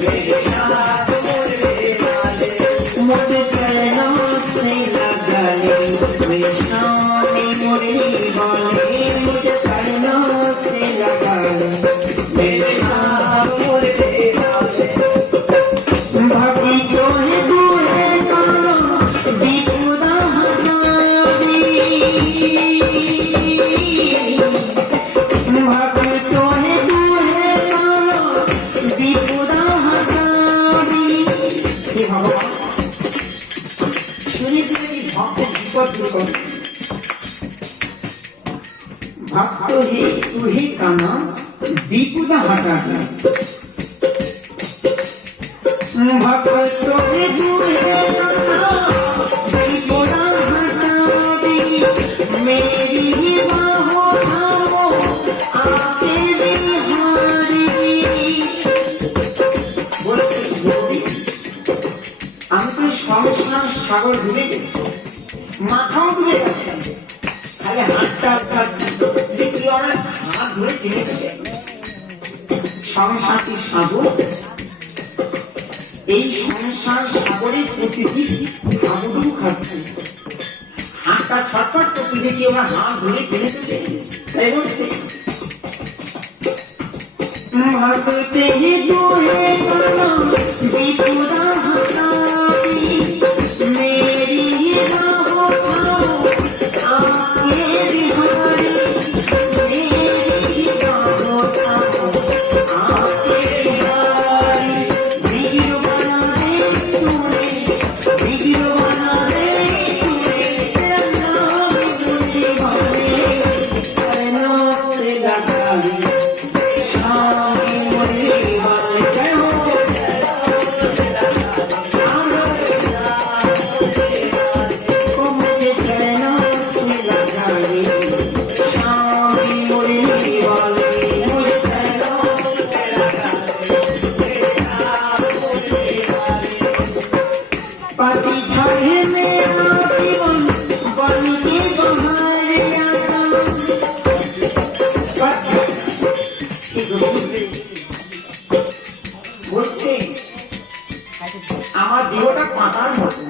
मेरे साथ मुझे वाले, मुझे चरणों से लगा ले, मेरे शाम मुझे वाले, मुझे चरणों से लगा ले, मेरे शाम मुझे वाले। भक्ति जो है तू है काला, दीपुरा हमारी, भक्ति जो है तू है काला, दीपुरा हमारी। हे भगवान, सुनी सुनी भक्त विपद विपद, भक्त हे तू ही काना, दीपुरा हटा সংসার সাগর ডুবে গেছে, মাথাও ডুবে গেছে, খালি হাতটা উঠাচ্ছে যে কি ওরা হাত ধরে টেনে গেছে। সংসারটি সাগর, এই সংসার সাগরে প্রতিটি হাবুডুবু খাচ্ছে, হাতটা ছটফট করতে যে কি ওরা হাত ধরে টেনে গেছে। তাই বলছে ভারতে হি তোহে বলো বিপুরা হাতাবি মেরি বাহো আকে বিহারি মেরি বাহো আকে বিহারি ভিডিও বানা দে তুমে ভিডিও বানা दे तुमे तेरा नाम सुनने वाले कानों से लगा ली আমার দেহটা পাতার মতো,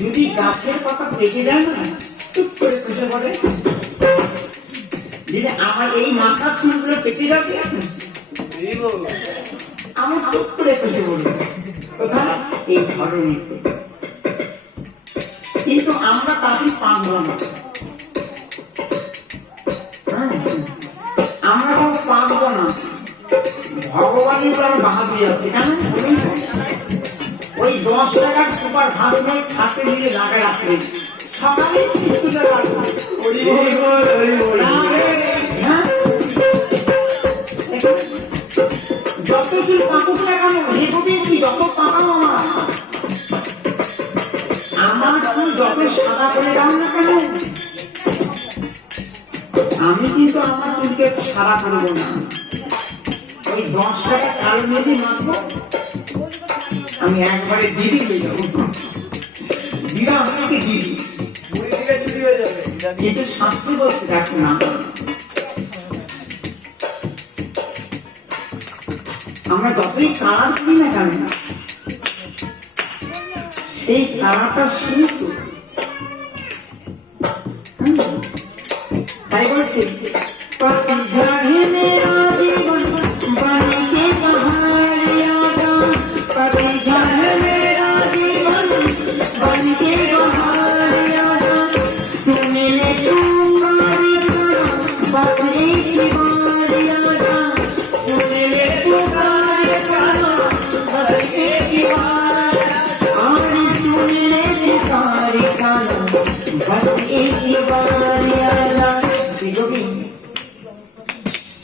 যদি গাছের পাতা পেকে যায় না চুপ করে খসে পড়ে, যদি আমার এই মাথার চুলগুলো পেকে যাবে আমার চুপ করে খসে পড়বে কোথায় এই ধরনীতে। কিন্তু আমরা তাকে পাবো না, আমরা কেউ পাবো না। ভগবানের প্রাণ বাহাদুরি আছে, কেন ওই 10 টাকার সুপার ঘাস নয় খাতে দিয়ে লাগা রাখবে সকালে যত চুল পাকুক না কেন রেখে কি যত পাকাও আমার চুল যত সাদা করে দাও না কেন, আমি কিন্তু আমার চুলকে সাদা করবো না। ওই 10 টাকা কালো মেহেদি মাখবো, আমি একবারে দিদি হয়ে যাবো, দিদা আমাকে দিদি, কিন্তু শাস্তি বলছে দেখো না। আমরা যতই কালার করি না কেন সেই কালারটা কিন্তু তাই বলছে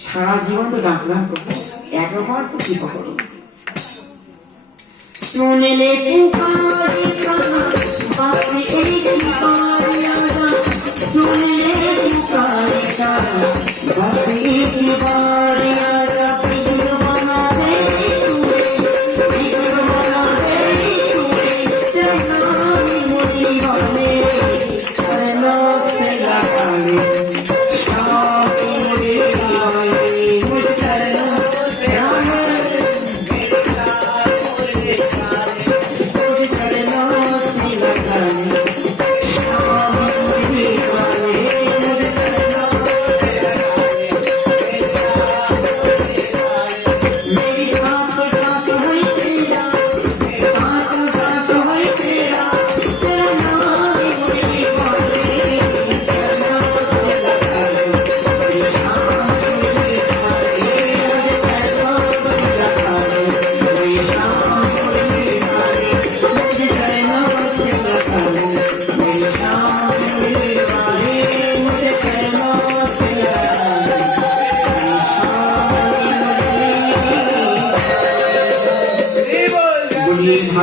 সারা জীবন তো ডাকলাম একবার তো কি করো শুনলে পুকারি কানা বাকি এই পুকারি আনা শুনলে পুকারি কানা বাকি এই পুকারি আনা ভিডিও বানা দে তুমে ভিডিও বানা দে তুমে तेरा मुझे वाले करना से लगा ले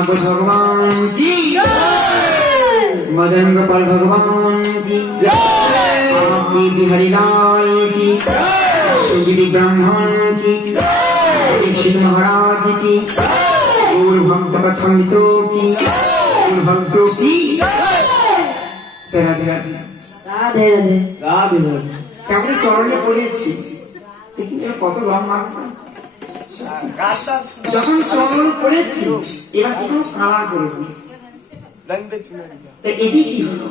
भागवत भगवान की, मदन गोपाल भगवान की, बिहारी लाल की, सुगिरी ब्राह्मण की, दीक्षित महाराज की, और भक्त कथमितों की, और भक्तों की। राधे राधे রাধে রাধে রাধে রাধে। কেমন চরণে পড়েছি, কত রং মাখা। যখন চরণ পড়েছি এবার একটু কালার করে দিই। এটি কি হলো?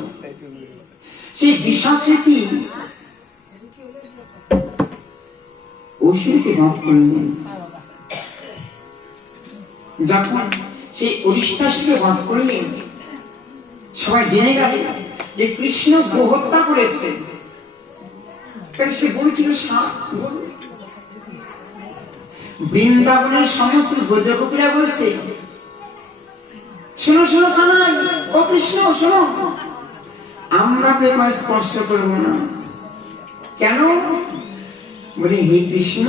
সেই বিষাকৃতি অসুরকে বধ করলেন। যখন সেই অরিষ্টাসুরকে বধ করলেন, সবাই জেনে গেল যে কৃষ্ণ গোহত্যা করেছে। সে বলেছিল বৃন্দাবনের সমস্ত ব্রজগোপীরা বলছে, শোনো শোনো কানাই, ও কৃষ্ণ শোনো, আমরা তোমায় স্পর্শ করব না। কেন? বলে, হে কৃষ্ণ,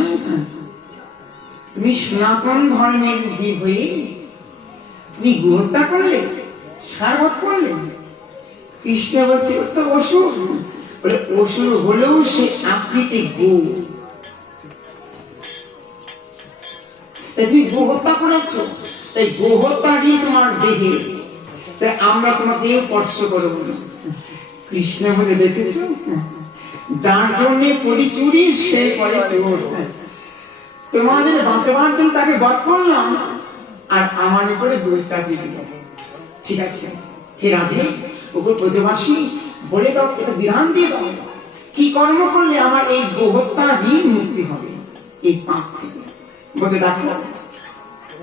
তুমি সনাতন ধর্মের জীব হয়ে তুমি গোহত্যা করলে, সারবত করলে। কৃষ্ণ বলছে, ও তো অসুর। বলে, অসুর হলেও সে আকৃতি গো। তুমি গোহত্যা করেছো, তাই গোহত্যারই তোমার দেহে, তাই আমরা তোমাকে স্পর্শ করবো না। কৃষ্ণ বলে, দেখেছো, যার জন্য পরিচুরি সে করে চোর। তোমাদের বাঁচাবার জন্য তাকে বধ করলাম, আর আমার উপরে দোষ চাপিয়ে দিলাম। ঠিক আছে, হে রাধে, ওপর ব্রজবাসী বলে দাও, এটা বিধান দিয়ে দাও, কি কর্ম করলে আমার এই গোহত্যার ঋণ মুক্তি হবে, এই পাপ থেকে। বলতে, দেখো,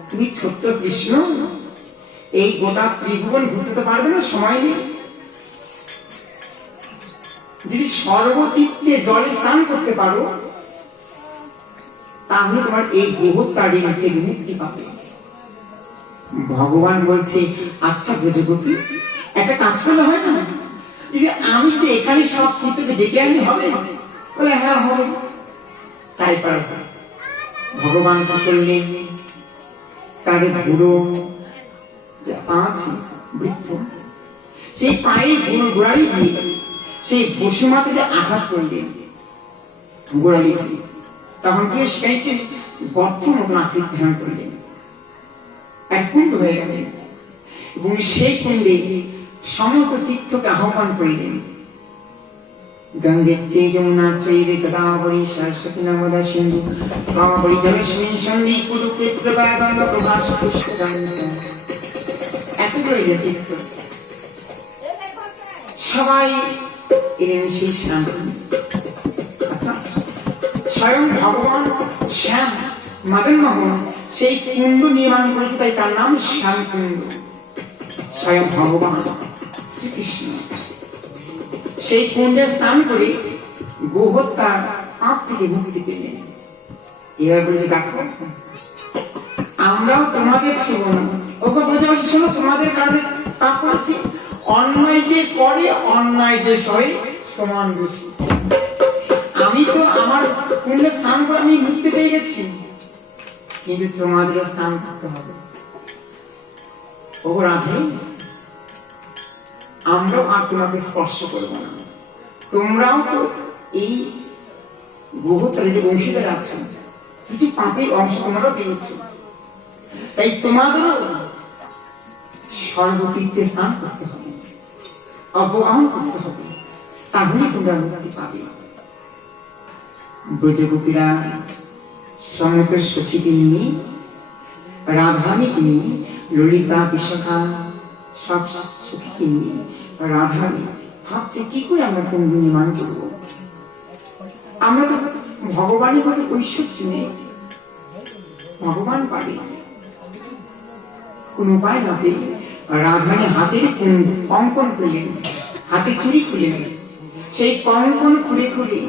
তুমি ছোট্ট কৃষ্ণ, এই গোটা ত্রিভুবন ঘুরতে পারবে না, সময় নেই। যদি সর্বতীর্থে জলে স্নান করতে পারো, তাহলে তোমার এই গোহত্যার ঋণ থেকে মুক্তি পাবে। ভগবান বলছে, আচ্ছা ব্রজগোপী, একটা কাজ করলে হয় না? আমি যদি এখানে সব তীর্থকে ডেকে আনি হবে? বলে, হ্যাঁ হবে। তাই পারবে। ভগবান কি করলেন? তার বুড়ো আছে বৃদ্ধ, সেই পায়ে বুড়ো গোড়ালি দিয়ে সেই বসুমাতাকে আঘাত করলেন গোড়ালি দিয়ে। তখন গিয়ে সেটাকে গর্ত মতন আকৃতি ধারণ করলেন, এক কুণ্ড হয়ে গেলেন, এবং সেই কুণ্ডে সমস্ত তীর্থকে আহ্বান করলেন। গঙ্গে যমুনা চৈবে গোদাবরী সরস্বতী নর্মদা সিন্ধু কাবেরী জলেস্মিন সন্নিধিং কুরু ক্ষেত্র গঙ্গা প্রভাস পুষ্করাঞ্চ। এতগুলো তীর্থ, সবাই এলেন সেই স্নান। স্বয়ং ভগবান শ্যাম মদন মোহন সেই কুণ্ড নির্মাণ করেছে, তাই তার নাম শ্যাম কুণ্ড। স্বয়ং ভগবান শ্রীকৃষ্ণ সেই কুণ্ডে স্নান করে গোহত্যার পাপ থেকে মুক্তি পেলেন। এবার বলছে, দেখো, আমরাও তোমাদের ছিল না। ওকে বোঝা শোনো, তোমাদের কারণে পাপ করেছি। অন্যায় যে করে, অন্যায় যে সয়, সমান দোষী। আমি তো আমার কুণ্ডে স্নান করে আমি মুক্তি পেয়ে গেছি, কিন্তু তোমাদেরও স্নান করতে হবে। ও রাধে, আমরাও আর তোমাকে স্পর্শ করবো না। তোমরাও তো এই গোহত্যার যে অংশীদার আছো, কিছু পাপের অংশ তোমরাও পেয়েছ, তাই তোমাদেরও সর্বতীর্থে স্নান করতে হবে, অপগ্রহণ করতে হবে, তাহলে তোমরা মুক্তি পাবে। ব্রজগোপীরা সমস্ত সখীকে নিয়ে, রাধারানীকে নিয়ে, ললিতা বিশাখা সব সখীকে নিয়ে রাধারানী ভাবছে, কি করে আমরা কুণ্ড নির্মাণ করবো? আমরা তো ভগবানের মতো ঐশ্বর্য নেই, ভগবান পারে। কোন উপায় না পেয়ে রাধারানী হাতের কঙ্কন খুললেন, হাতে চুরি খুলেন। সেই কঙ্কন খুলে খুলে,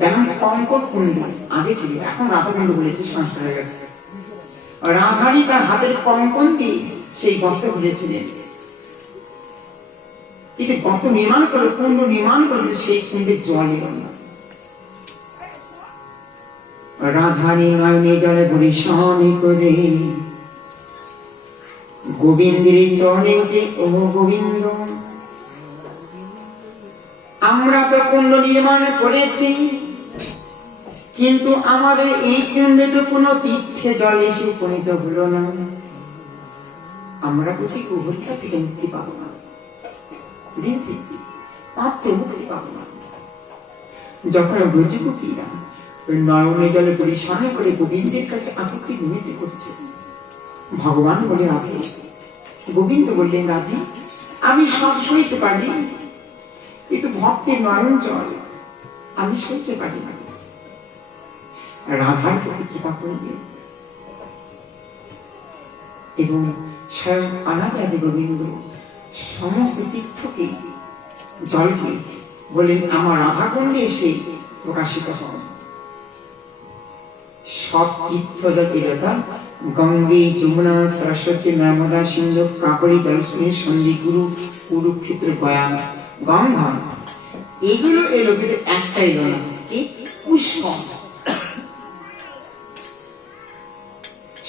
যেমন কঙ্কন কুণ্ড আগে ছিল, এখন রাধা কুণ্ড বলেছে, সংস্কার হয়ে গেছে। রাধারানী তার হাতের কঙ্কন দিয়ে সেই গর্ত খুলেছিলেন। কিন্তু গর্ত নির্মাণ করে, কুণ্ড নির্মাণ করে, সেই কুণ্ডের জল এলো না। রাধারানী নয়নে জলে পরিশানি করে গোবিন্দের চরণে যে ও গোবিন্দ, আমরা তো কুণ্ড নির্মাণ করেছি, কিন্তু আমাদের এই কুণ্ডে তো কোনো তীর্থে জল এসে উপনীত হলো না, আমরা বুঝি কুহত্যা থেকে মুক্তি পাবো না, দিন থেকে পাপতে মুক্তি পাবো না। যখন ব্রজগোপীরা নয়নে জলে পরিশান করে গোবিন্দের কাছে আকুতি বিনতি করছে, ভগবান বলে রাধে, গোবিন্দ বললেন রাধে আমি সব সইতে পারি, কিন্তু ভক্তের নয়ন জল আমি সইতে পারি না। রাধার প্রতি কৃপা করবে এবং স্বয়ং অনাদি গোবিন্দ সমস্ত তীর্থকে জলকে বলেন আমার রাধা কুণ্ডে এসে প্রকাশিত হন। সব তীর্থ জলতা গঙ্গে যমুনা সরস্বতী নর্মদা সিন্ধু কাকরি জলস্রোত সন্ধি গুরু কুরুক্ষেত্র গয়া গঙ্গা এগুলো এলো, কিন্তু একটা এলো না, কি পুষ্কর।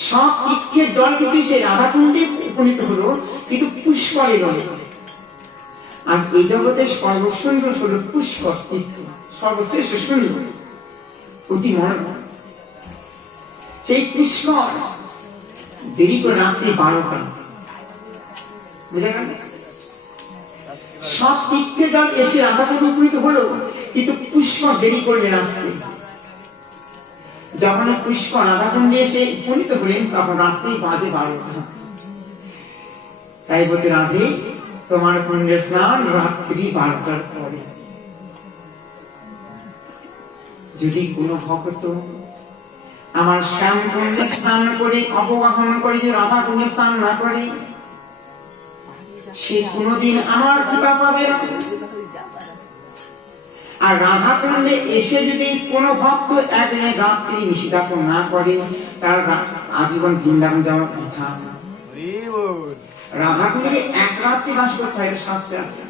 সব তীর্থের জল কিন্তু সেই রাধাকুণ্ডে উপনীত হলো, কিন্তু পুষ্কর এলো না। আর এই জগতের সর্বসুন্দর হলো পুষ্কর তীর্থ, সর্বশ্রেষ্ঠ সুন্দর অতি মনোরম। সেই পুষ্কর দেরি করে রাত্রি 12টা, বুঝা গেল? সব তীর্থে জল এসে রাধাকুণ্ডে উপনীত হলো, কিন্তু পুষ্কর দেরি করলেন আসতে। যখন পুষ্কর রাধাকুণ্ডে এসে উপনীত হলেন তখন রাত্রি বাজে 12টা। তাই বলতে রাধে তোমার কুণ্ডে স্নান রাত্রি 12টার পরে। যদি কোনো ভক্ত আমার শ্যাম কুণ্ডে স্নান করে অপগাহন করে যে রাধা কুণ্ডে স্নান না করে, সে কোনদিন আমার কৃপা পাবে না। আর রাধা কুণ্ডে এসে যদি কোনো ভক্ত একদিন রাত্রি নিশিকাপন না করে, তার আজীবন বৃন্দাবন যাওয়ার কথা। রাধা কুণ্ডে এক রাত্রি বাস করতে হয়, শাস্ত্রে আছে।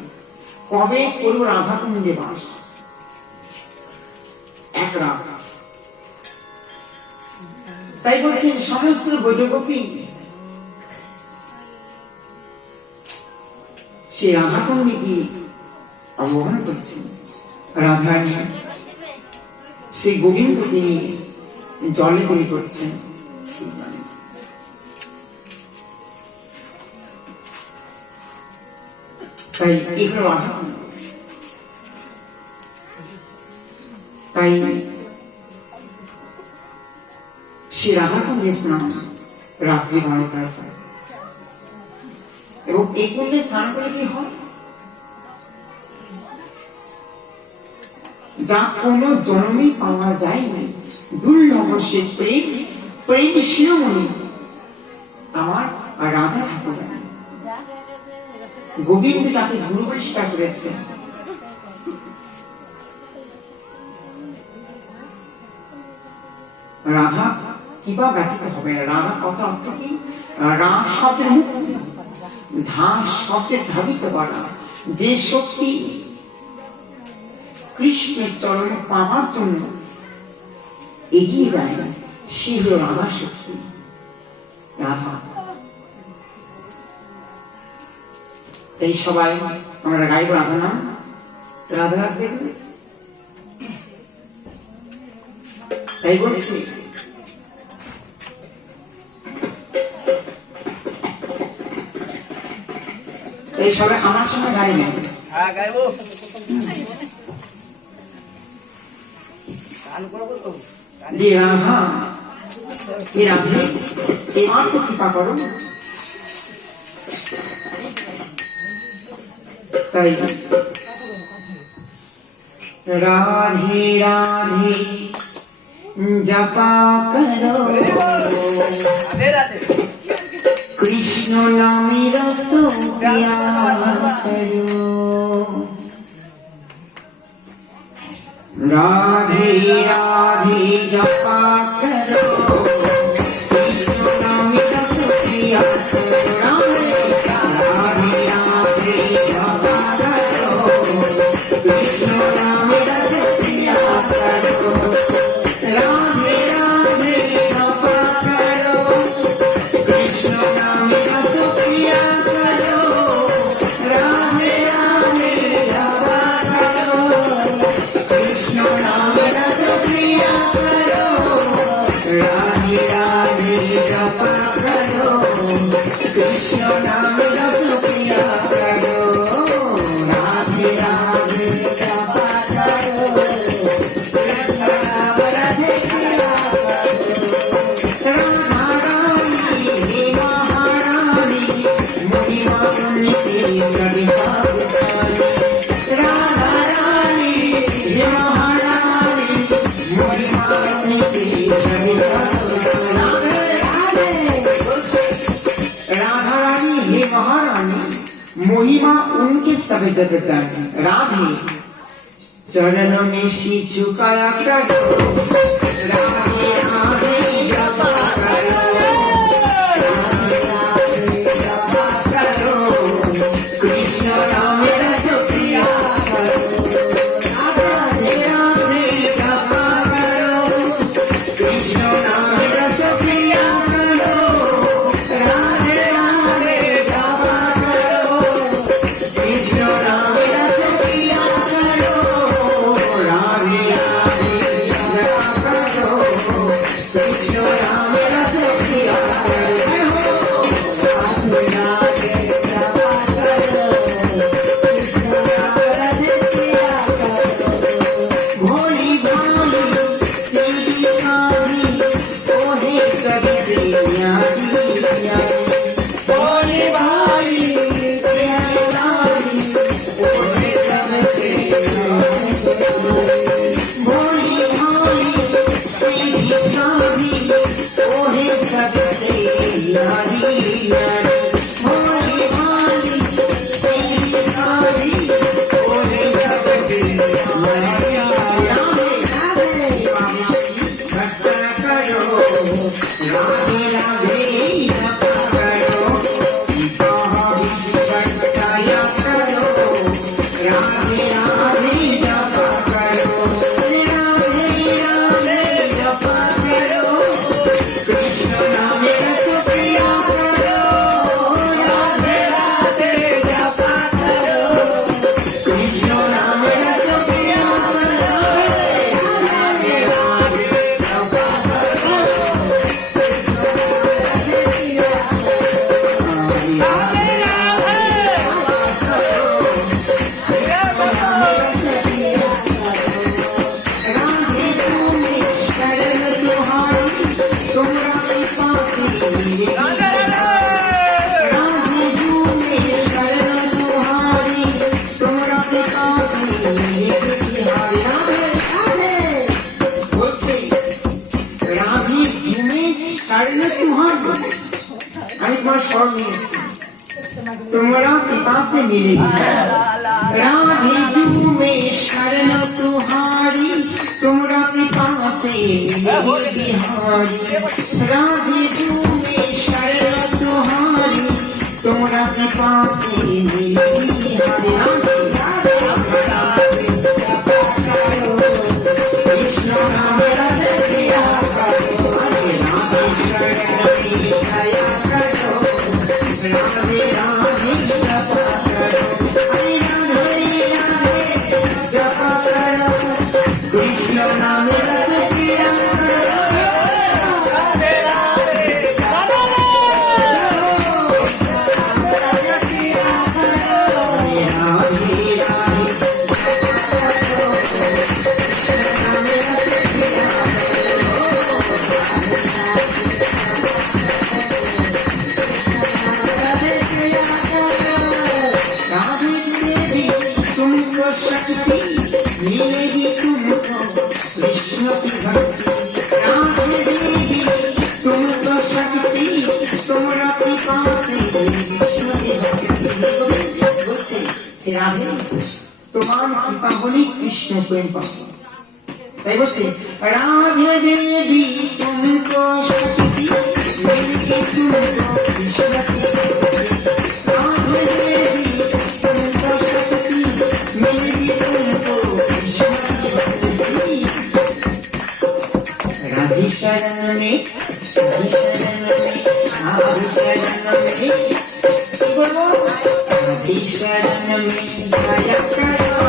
কবে করবো রাধা কুণ্ডে বাস? এক রাত। তাই বলছেন সমস্ত ব্রজগোপী সে রাধা কুণ্ডে গিয়ে অবগাহন করছেন। রাধারানী সেই গোবিন্দকে নিয়ে জলে তৈরি করছেন। তাই এগুলো রাধা কুণ্ড। তাই সে রাধা কুণ্ডে স্নান রাত্রি 12টার পর। এবং এই কুণ্ডে স্নান করে কি হয়? যা কোনো জন্মে পাওয়া যায়নি, দুর্লভ সে প্রেম, প্রেম শিরোমণি আমার রাধা ঠাকুর। গোবিন্দ তাকে গুরু বলে স্বীকার করেছে। রাধা কিবা ব্যতীত হবে না। রাধা কথা অর্থ কি? রা শব্দের মুক্তি, ধা শব্দের ধাবিত করা। যে শক্তি কৃষ্ণের চরণে পাওয়ার জন্য এগিয়ে যায়, সে হল রাধা শক্তি, রাধা। তাই সবাই আমরা গাইব রাধা নাম, রাধা রাধা দেখবে। তাই বলছি এই সবাই আমার সঙ্গে গাইবে। হ্যাঁ গাইব। যে রাধা এ রাধে এই আর তো কৃপা করো। তাই রাধে রাধে জপা করো, কৃষ্ণ নামে রস পিয়া করো। রাধে রাধে জপা করো, কৃষ্ণ নামে রস পিয়া করো। রাধে রাধে জপা করো, কৃষ্ণ নামে রস পিয়া করো। রাধে রাধে জপা করো, কৃষ্ণ নামে রস कृष्ण नाम रस पिया करो राधे राधे जपा करो कृष्ण नाम रस पिया करो राधा रानी हे महारानी महिमा उनकी कविता उतारी राधा रानी हे महारानी महिमा उनकी कविता उतारी राधा रानी हे महारानी महिमा उनके सब जग जानी राधे चरण में शी झुकाया करो राधे राधे जपा करो राधे राधे जपा करो कृष्ण नाम रस पिया करो राधे राधे जपा करो कृष्ण नाम रस पिया करो राधे राधे जपा करो कृष्ण नाम रस पिया करो राधे राधे जपा करो कृष्ण नाम रस पिया करो राधे राधे जपा करो कृष्ण नाम रस पिया करो भोली भाली तेरी काली ओहे कभी यादी भोली भाली तेरी काली ओहे सबसे भोली भाली तेरी काली ओहे सबसे यादी भोली भाली तेरी काली ओहे सबसे भक्त करो राधे राधे जपा करो भक्ताया करो राधे राधे जपा करो राधे राधे जपा करो कृष्ण नाम रस पिया करो राधे राधे जपा करो कृष्ण नाम रस पिया करो राधे राधे जपा करो राधे तुम्हें शरण तुम्हारी तुमरा कृपा से मिलेगी राधे तुम्हें शरण तुम्हारी तुमरा कृपा से मिलेगी राधे राधे बोलते राधे तुम्हें शरण तुम्हारी अनेक बार स्वर में तुमरा कृपा से मिलेगी राधे जू में शरण तुम्हारी तुमरा कृपा से मिलेगी हारी राधे जू में शरण तुम्हारी तुमरा कृपा से मिलेगी हारी राधे राधे जपा करो कृष्ण नाम रस पिया करो राधे राधे शरण में दया करो राधे राधे जपा करो हरे राधे राधे जपा करो कृष्ण नाम रस पिया करो राधे राधे जपा करो रस पिया करो राधे राधे जपा करो कृष्ण नाम रस पिया राधे देवी तुमको शक्ति मिलेगी तुमको कृष्ण की भक्ति राधे देवी तुमको शक्ति तुमरा कृपा से कृष्ण की भक्ति राधे তোমার কৃপা বলি কৃষ্ণ প্রেম পাবো তাই বলছে রাধে দেবী তুমকো শক্তি মিলেगी तुमको कृष्ण की राधे देवी तुमको शक्ति मिलेगी तुमको कृष्ण की भक्ति राधे शरण में राधे शरण में बोलो राधे शरण में दया करो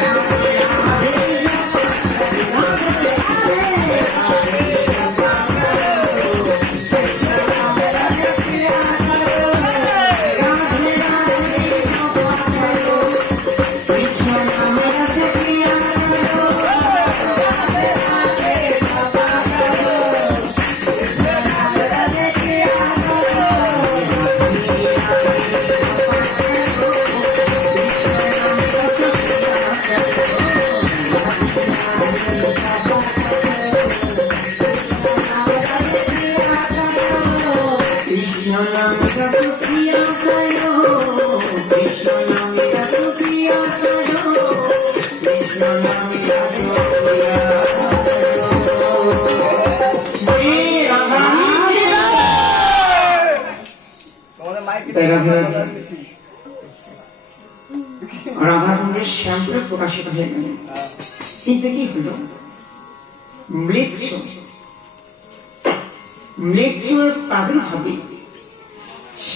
राधे राधे राधे राधे কৃষ্ণ নাম যত প্রিয় করো, কৃষ্ণ নাম যত প্রিয় করো, কৃষ্ণ নাম যত প্রিয় রাধাকুণ্ডের শ্যামপুরে প্রকাশিত হয়ে গেল। কিন্তু কি হলো, মৃত্যুর প্রাদুর্ভাবে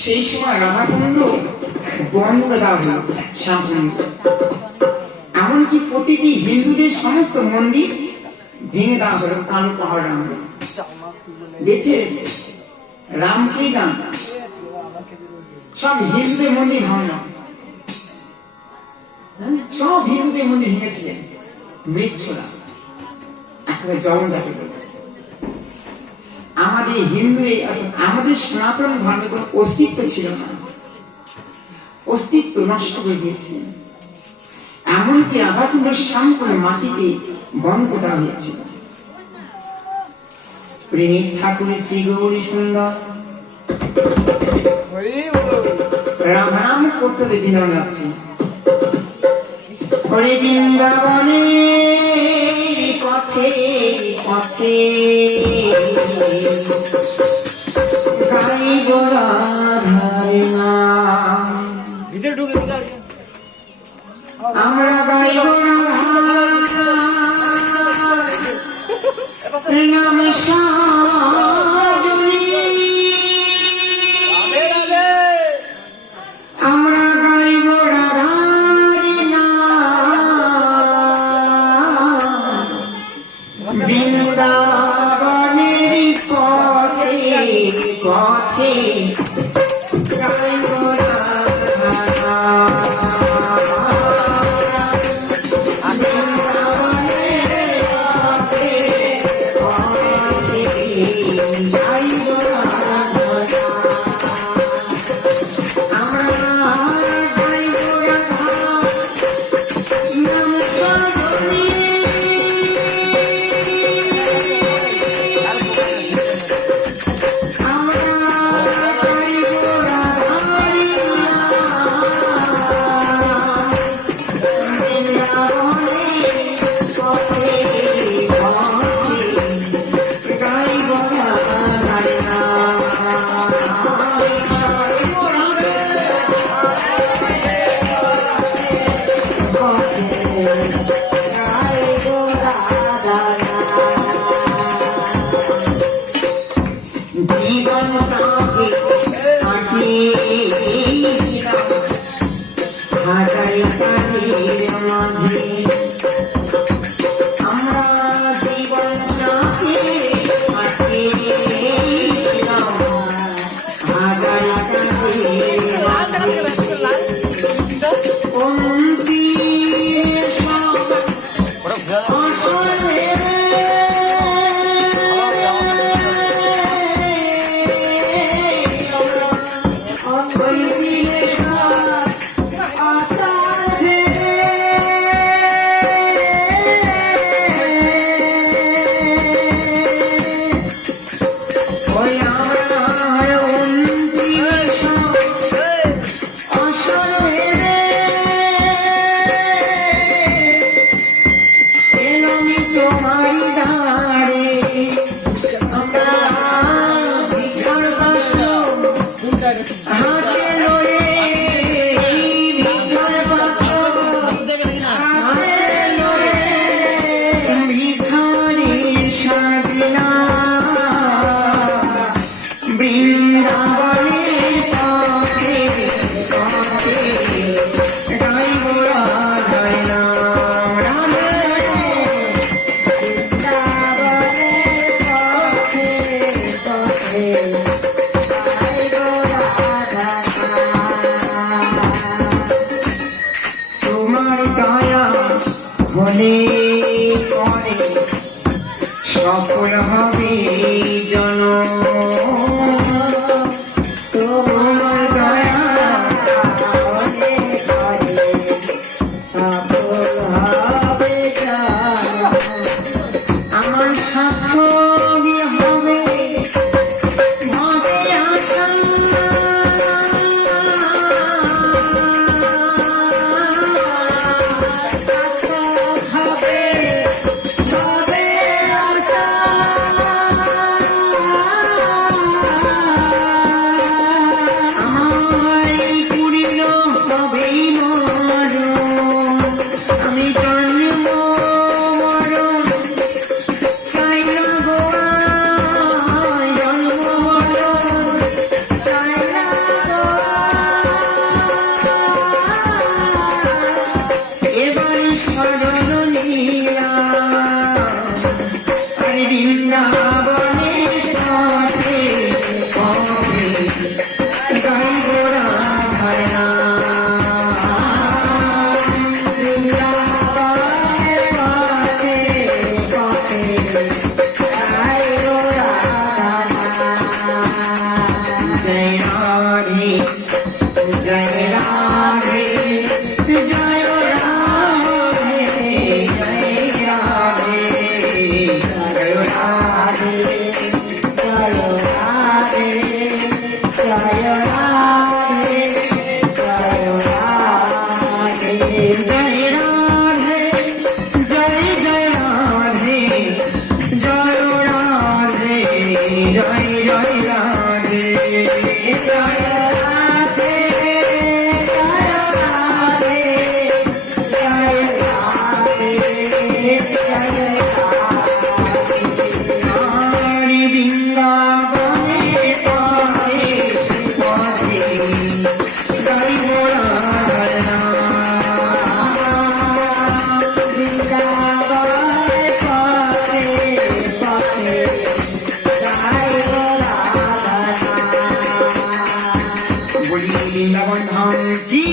সেই সময় রাধাকুণ্ড বন্ধ করে দেওয়া হলো শ্যামপুরে। এমনকি প্রতিটি হিন্দুদের সমস্ত মন্দির ভেঙে দেওয়া হলো, কালো পাহাড় রাম বেঁচে গেছে রামকেই জান, সব হিন্দুদের মন্দির ভাঙল, সব হিন্দুদের মন্দির ভেঙেছিলেন মৃত্যুরা। একেবারে জবন যাকে বলছে আমাদের হিন্দুদের, আমাদের সনাতন ধর্মের কোন অস্তিত্ব ছিল না, অস্তিত্ব নষ্ট করে দিয়েছিলেন। এমনকি রাধাকুণ্ড শ্যামপুর মাটিতে বন্ধ করা হয়েছিল। প্রেমিক ঠাকুরের শ্রী গৌরী সুন্দর রাম করতে বৃন্দাবন যাচ্ছে। হরে বৃন্দাবনে পথে পথে গাইব রাধার নাম, আমরা গাইব রাধার নাম সাজনি, আমরা গাইব রাধার নাম বৃন্দাবনের পথে পথে গাইব রাধার নাম। সফল হবে জন তোমার দয়া রাধে জয় রাধে জয় রাধে জয় রাধে জয় রাধে জয় রাধে জয় রাধে জয় রাধে জয় রাধে জয় জয় রাধে জয় রাধে জয় জয় রাধে জয় রাধে हरि वृंदावने पाए पाए जय बोला बोली वृंदावन धाम की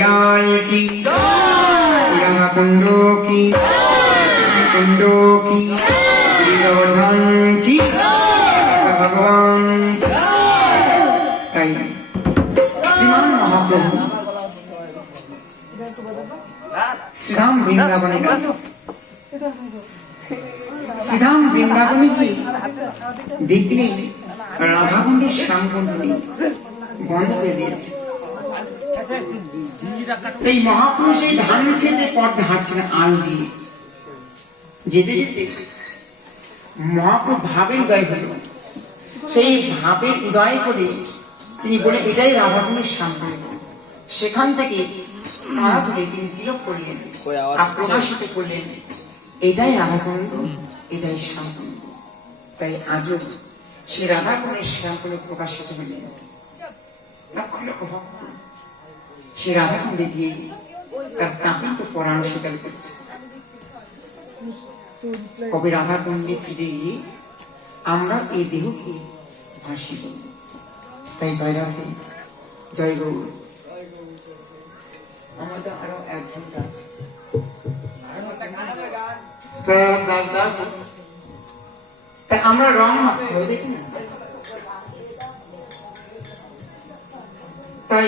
लाल की कुंडो की गिरिवर्धन की भगवान ताई श्रीमान महाप्रभु श्रीराम वृंदावने श्रीराम वृंदावने की देखले রাধাকুণ্ডের শ্যামকুণ্ড বন্ধ করে দিয়েছে। এই মহাপুরুষ এই ধান খেতে পথ হাঁটছিলেন আল দিয়ে যেতে যেতে মহাপ্রভু ভাবের উদয় হল। সেই ভাবের উদয় করে তিনি বলে এটাই রাধাকুণ্ডের শ্যামকুণ্ড। সেখান থেকে মারা তুলে তিনি তিলক করলেন আর প্রকাশিত করলেন এটাই রাধাকুণ্ড, এটাই শ্যামকুণ্ড। তাই আজও সে রাধাকুণ্ডের শ্যামকুণ্ডে প্রকাশিত হলেন। লক্ষ লক্ষ ভক্ত সে রাধাকুণ্ডে গিয়ে তার তাপিত পরাণ স্বীকার করছে। কবে রাধাকুণ্ডে ফিরে গিয়ে আমরা এই দেহকে ভাসিব। তাই জয় রাধে জয় গৌর। আমাদের আরো 1 ঘন্টা আছে। তাই আমরা রং মাখতে হবে, দেখি না? তাই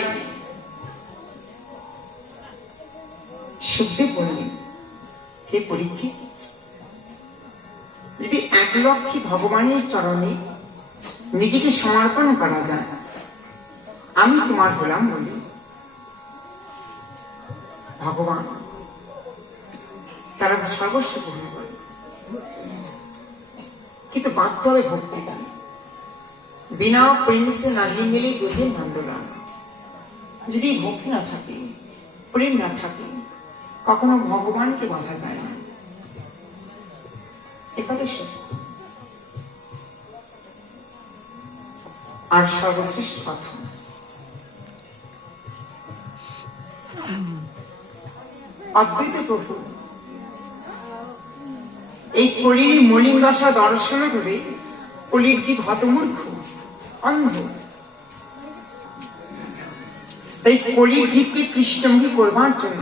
সুখদেব বললেন, হে পরীক্ষিত, যদি 1 লক্ষী ভগবানের চরণে নিজেকে সমর্পণ করা যায়, আমি তোমার গোলাম বলি, ভগবান তারা সর্বস্ব গ্রহণ করে। কিন্তু বাধ্য হবে ভক্তি দিয়ে। বিনা প্রেম সে নাহি মিলে বুঝে নন্দলাল। যদি ভক্তি না থাকে, প্রেম না থাকে, কখনো ভগবানকে বাধা যায় না। এবারে আর সর্বশ্রেষ্ঠ কথা, অদ্বৈত প্রভু এই কলির মলিন দশা দর্শন করে কলির জীব হতমূর্খ, অন্ধ। তাই কলির জীবকে কৃষ্ণমুখী করবার জন্য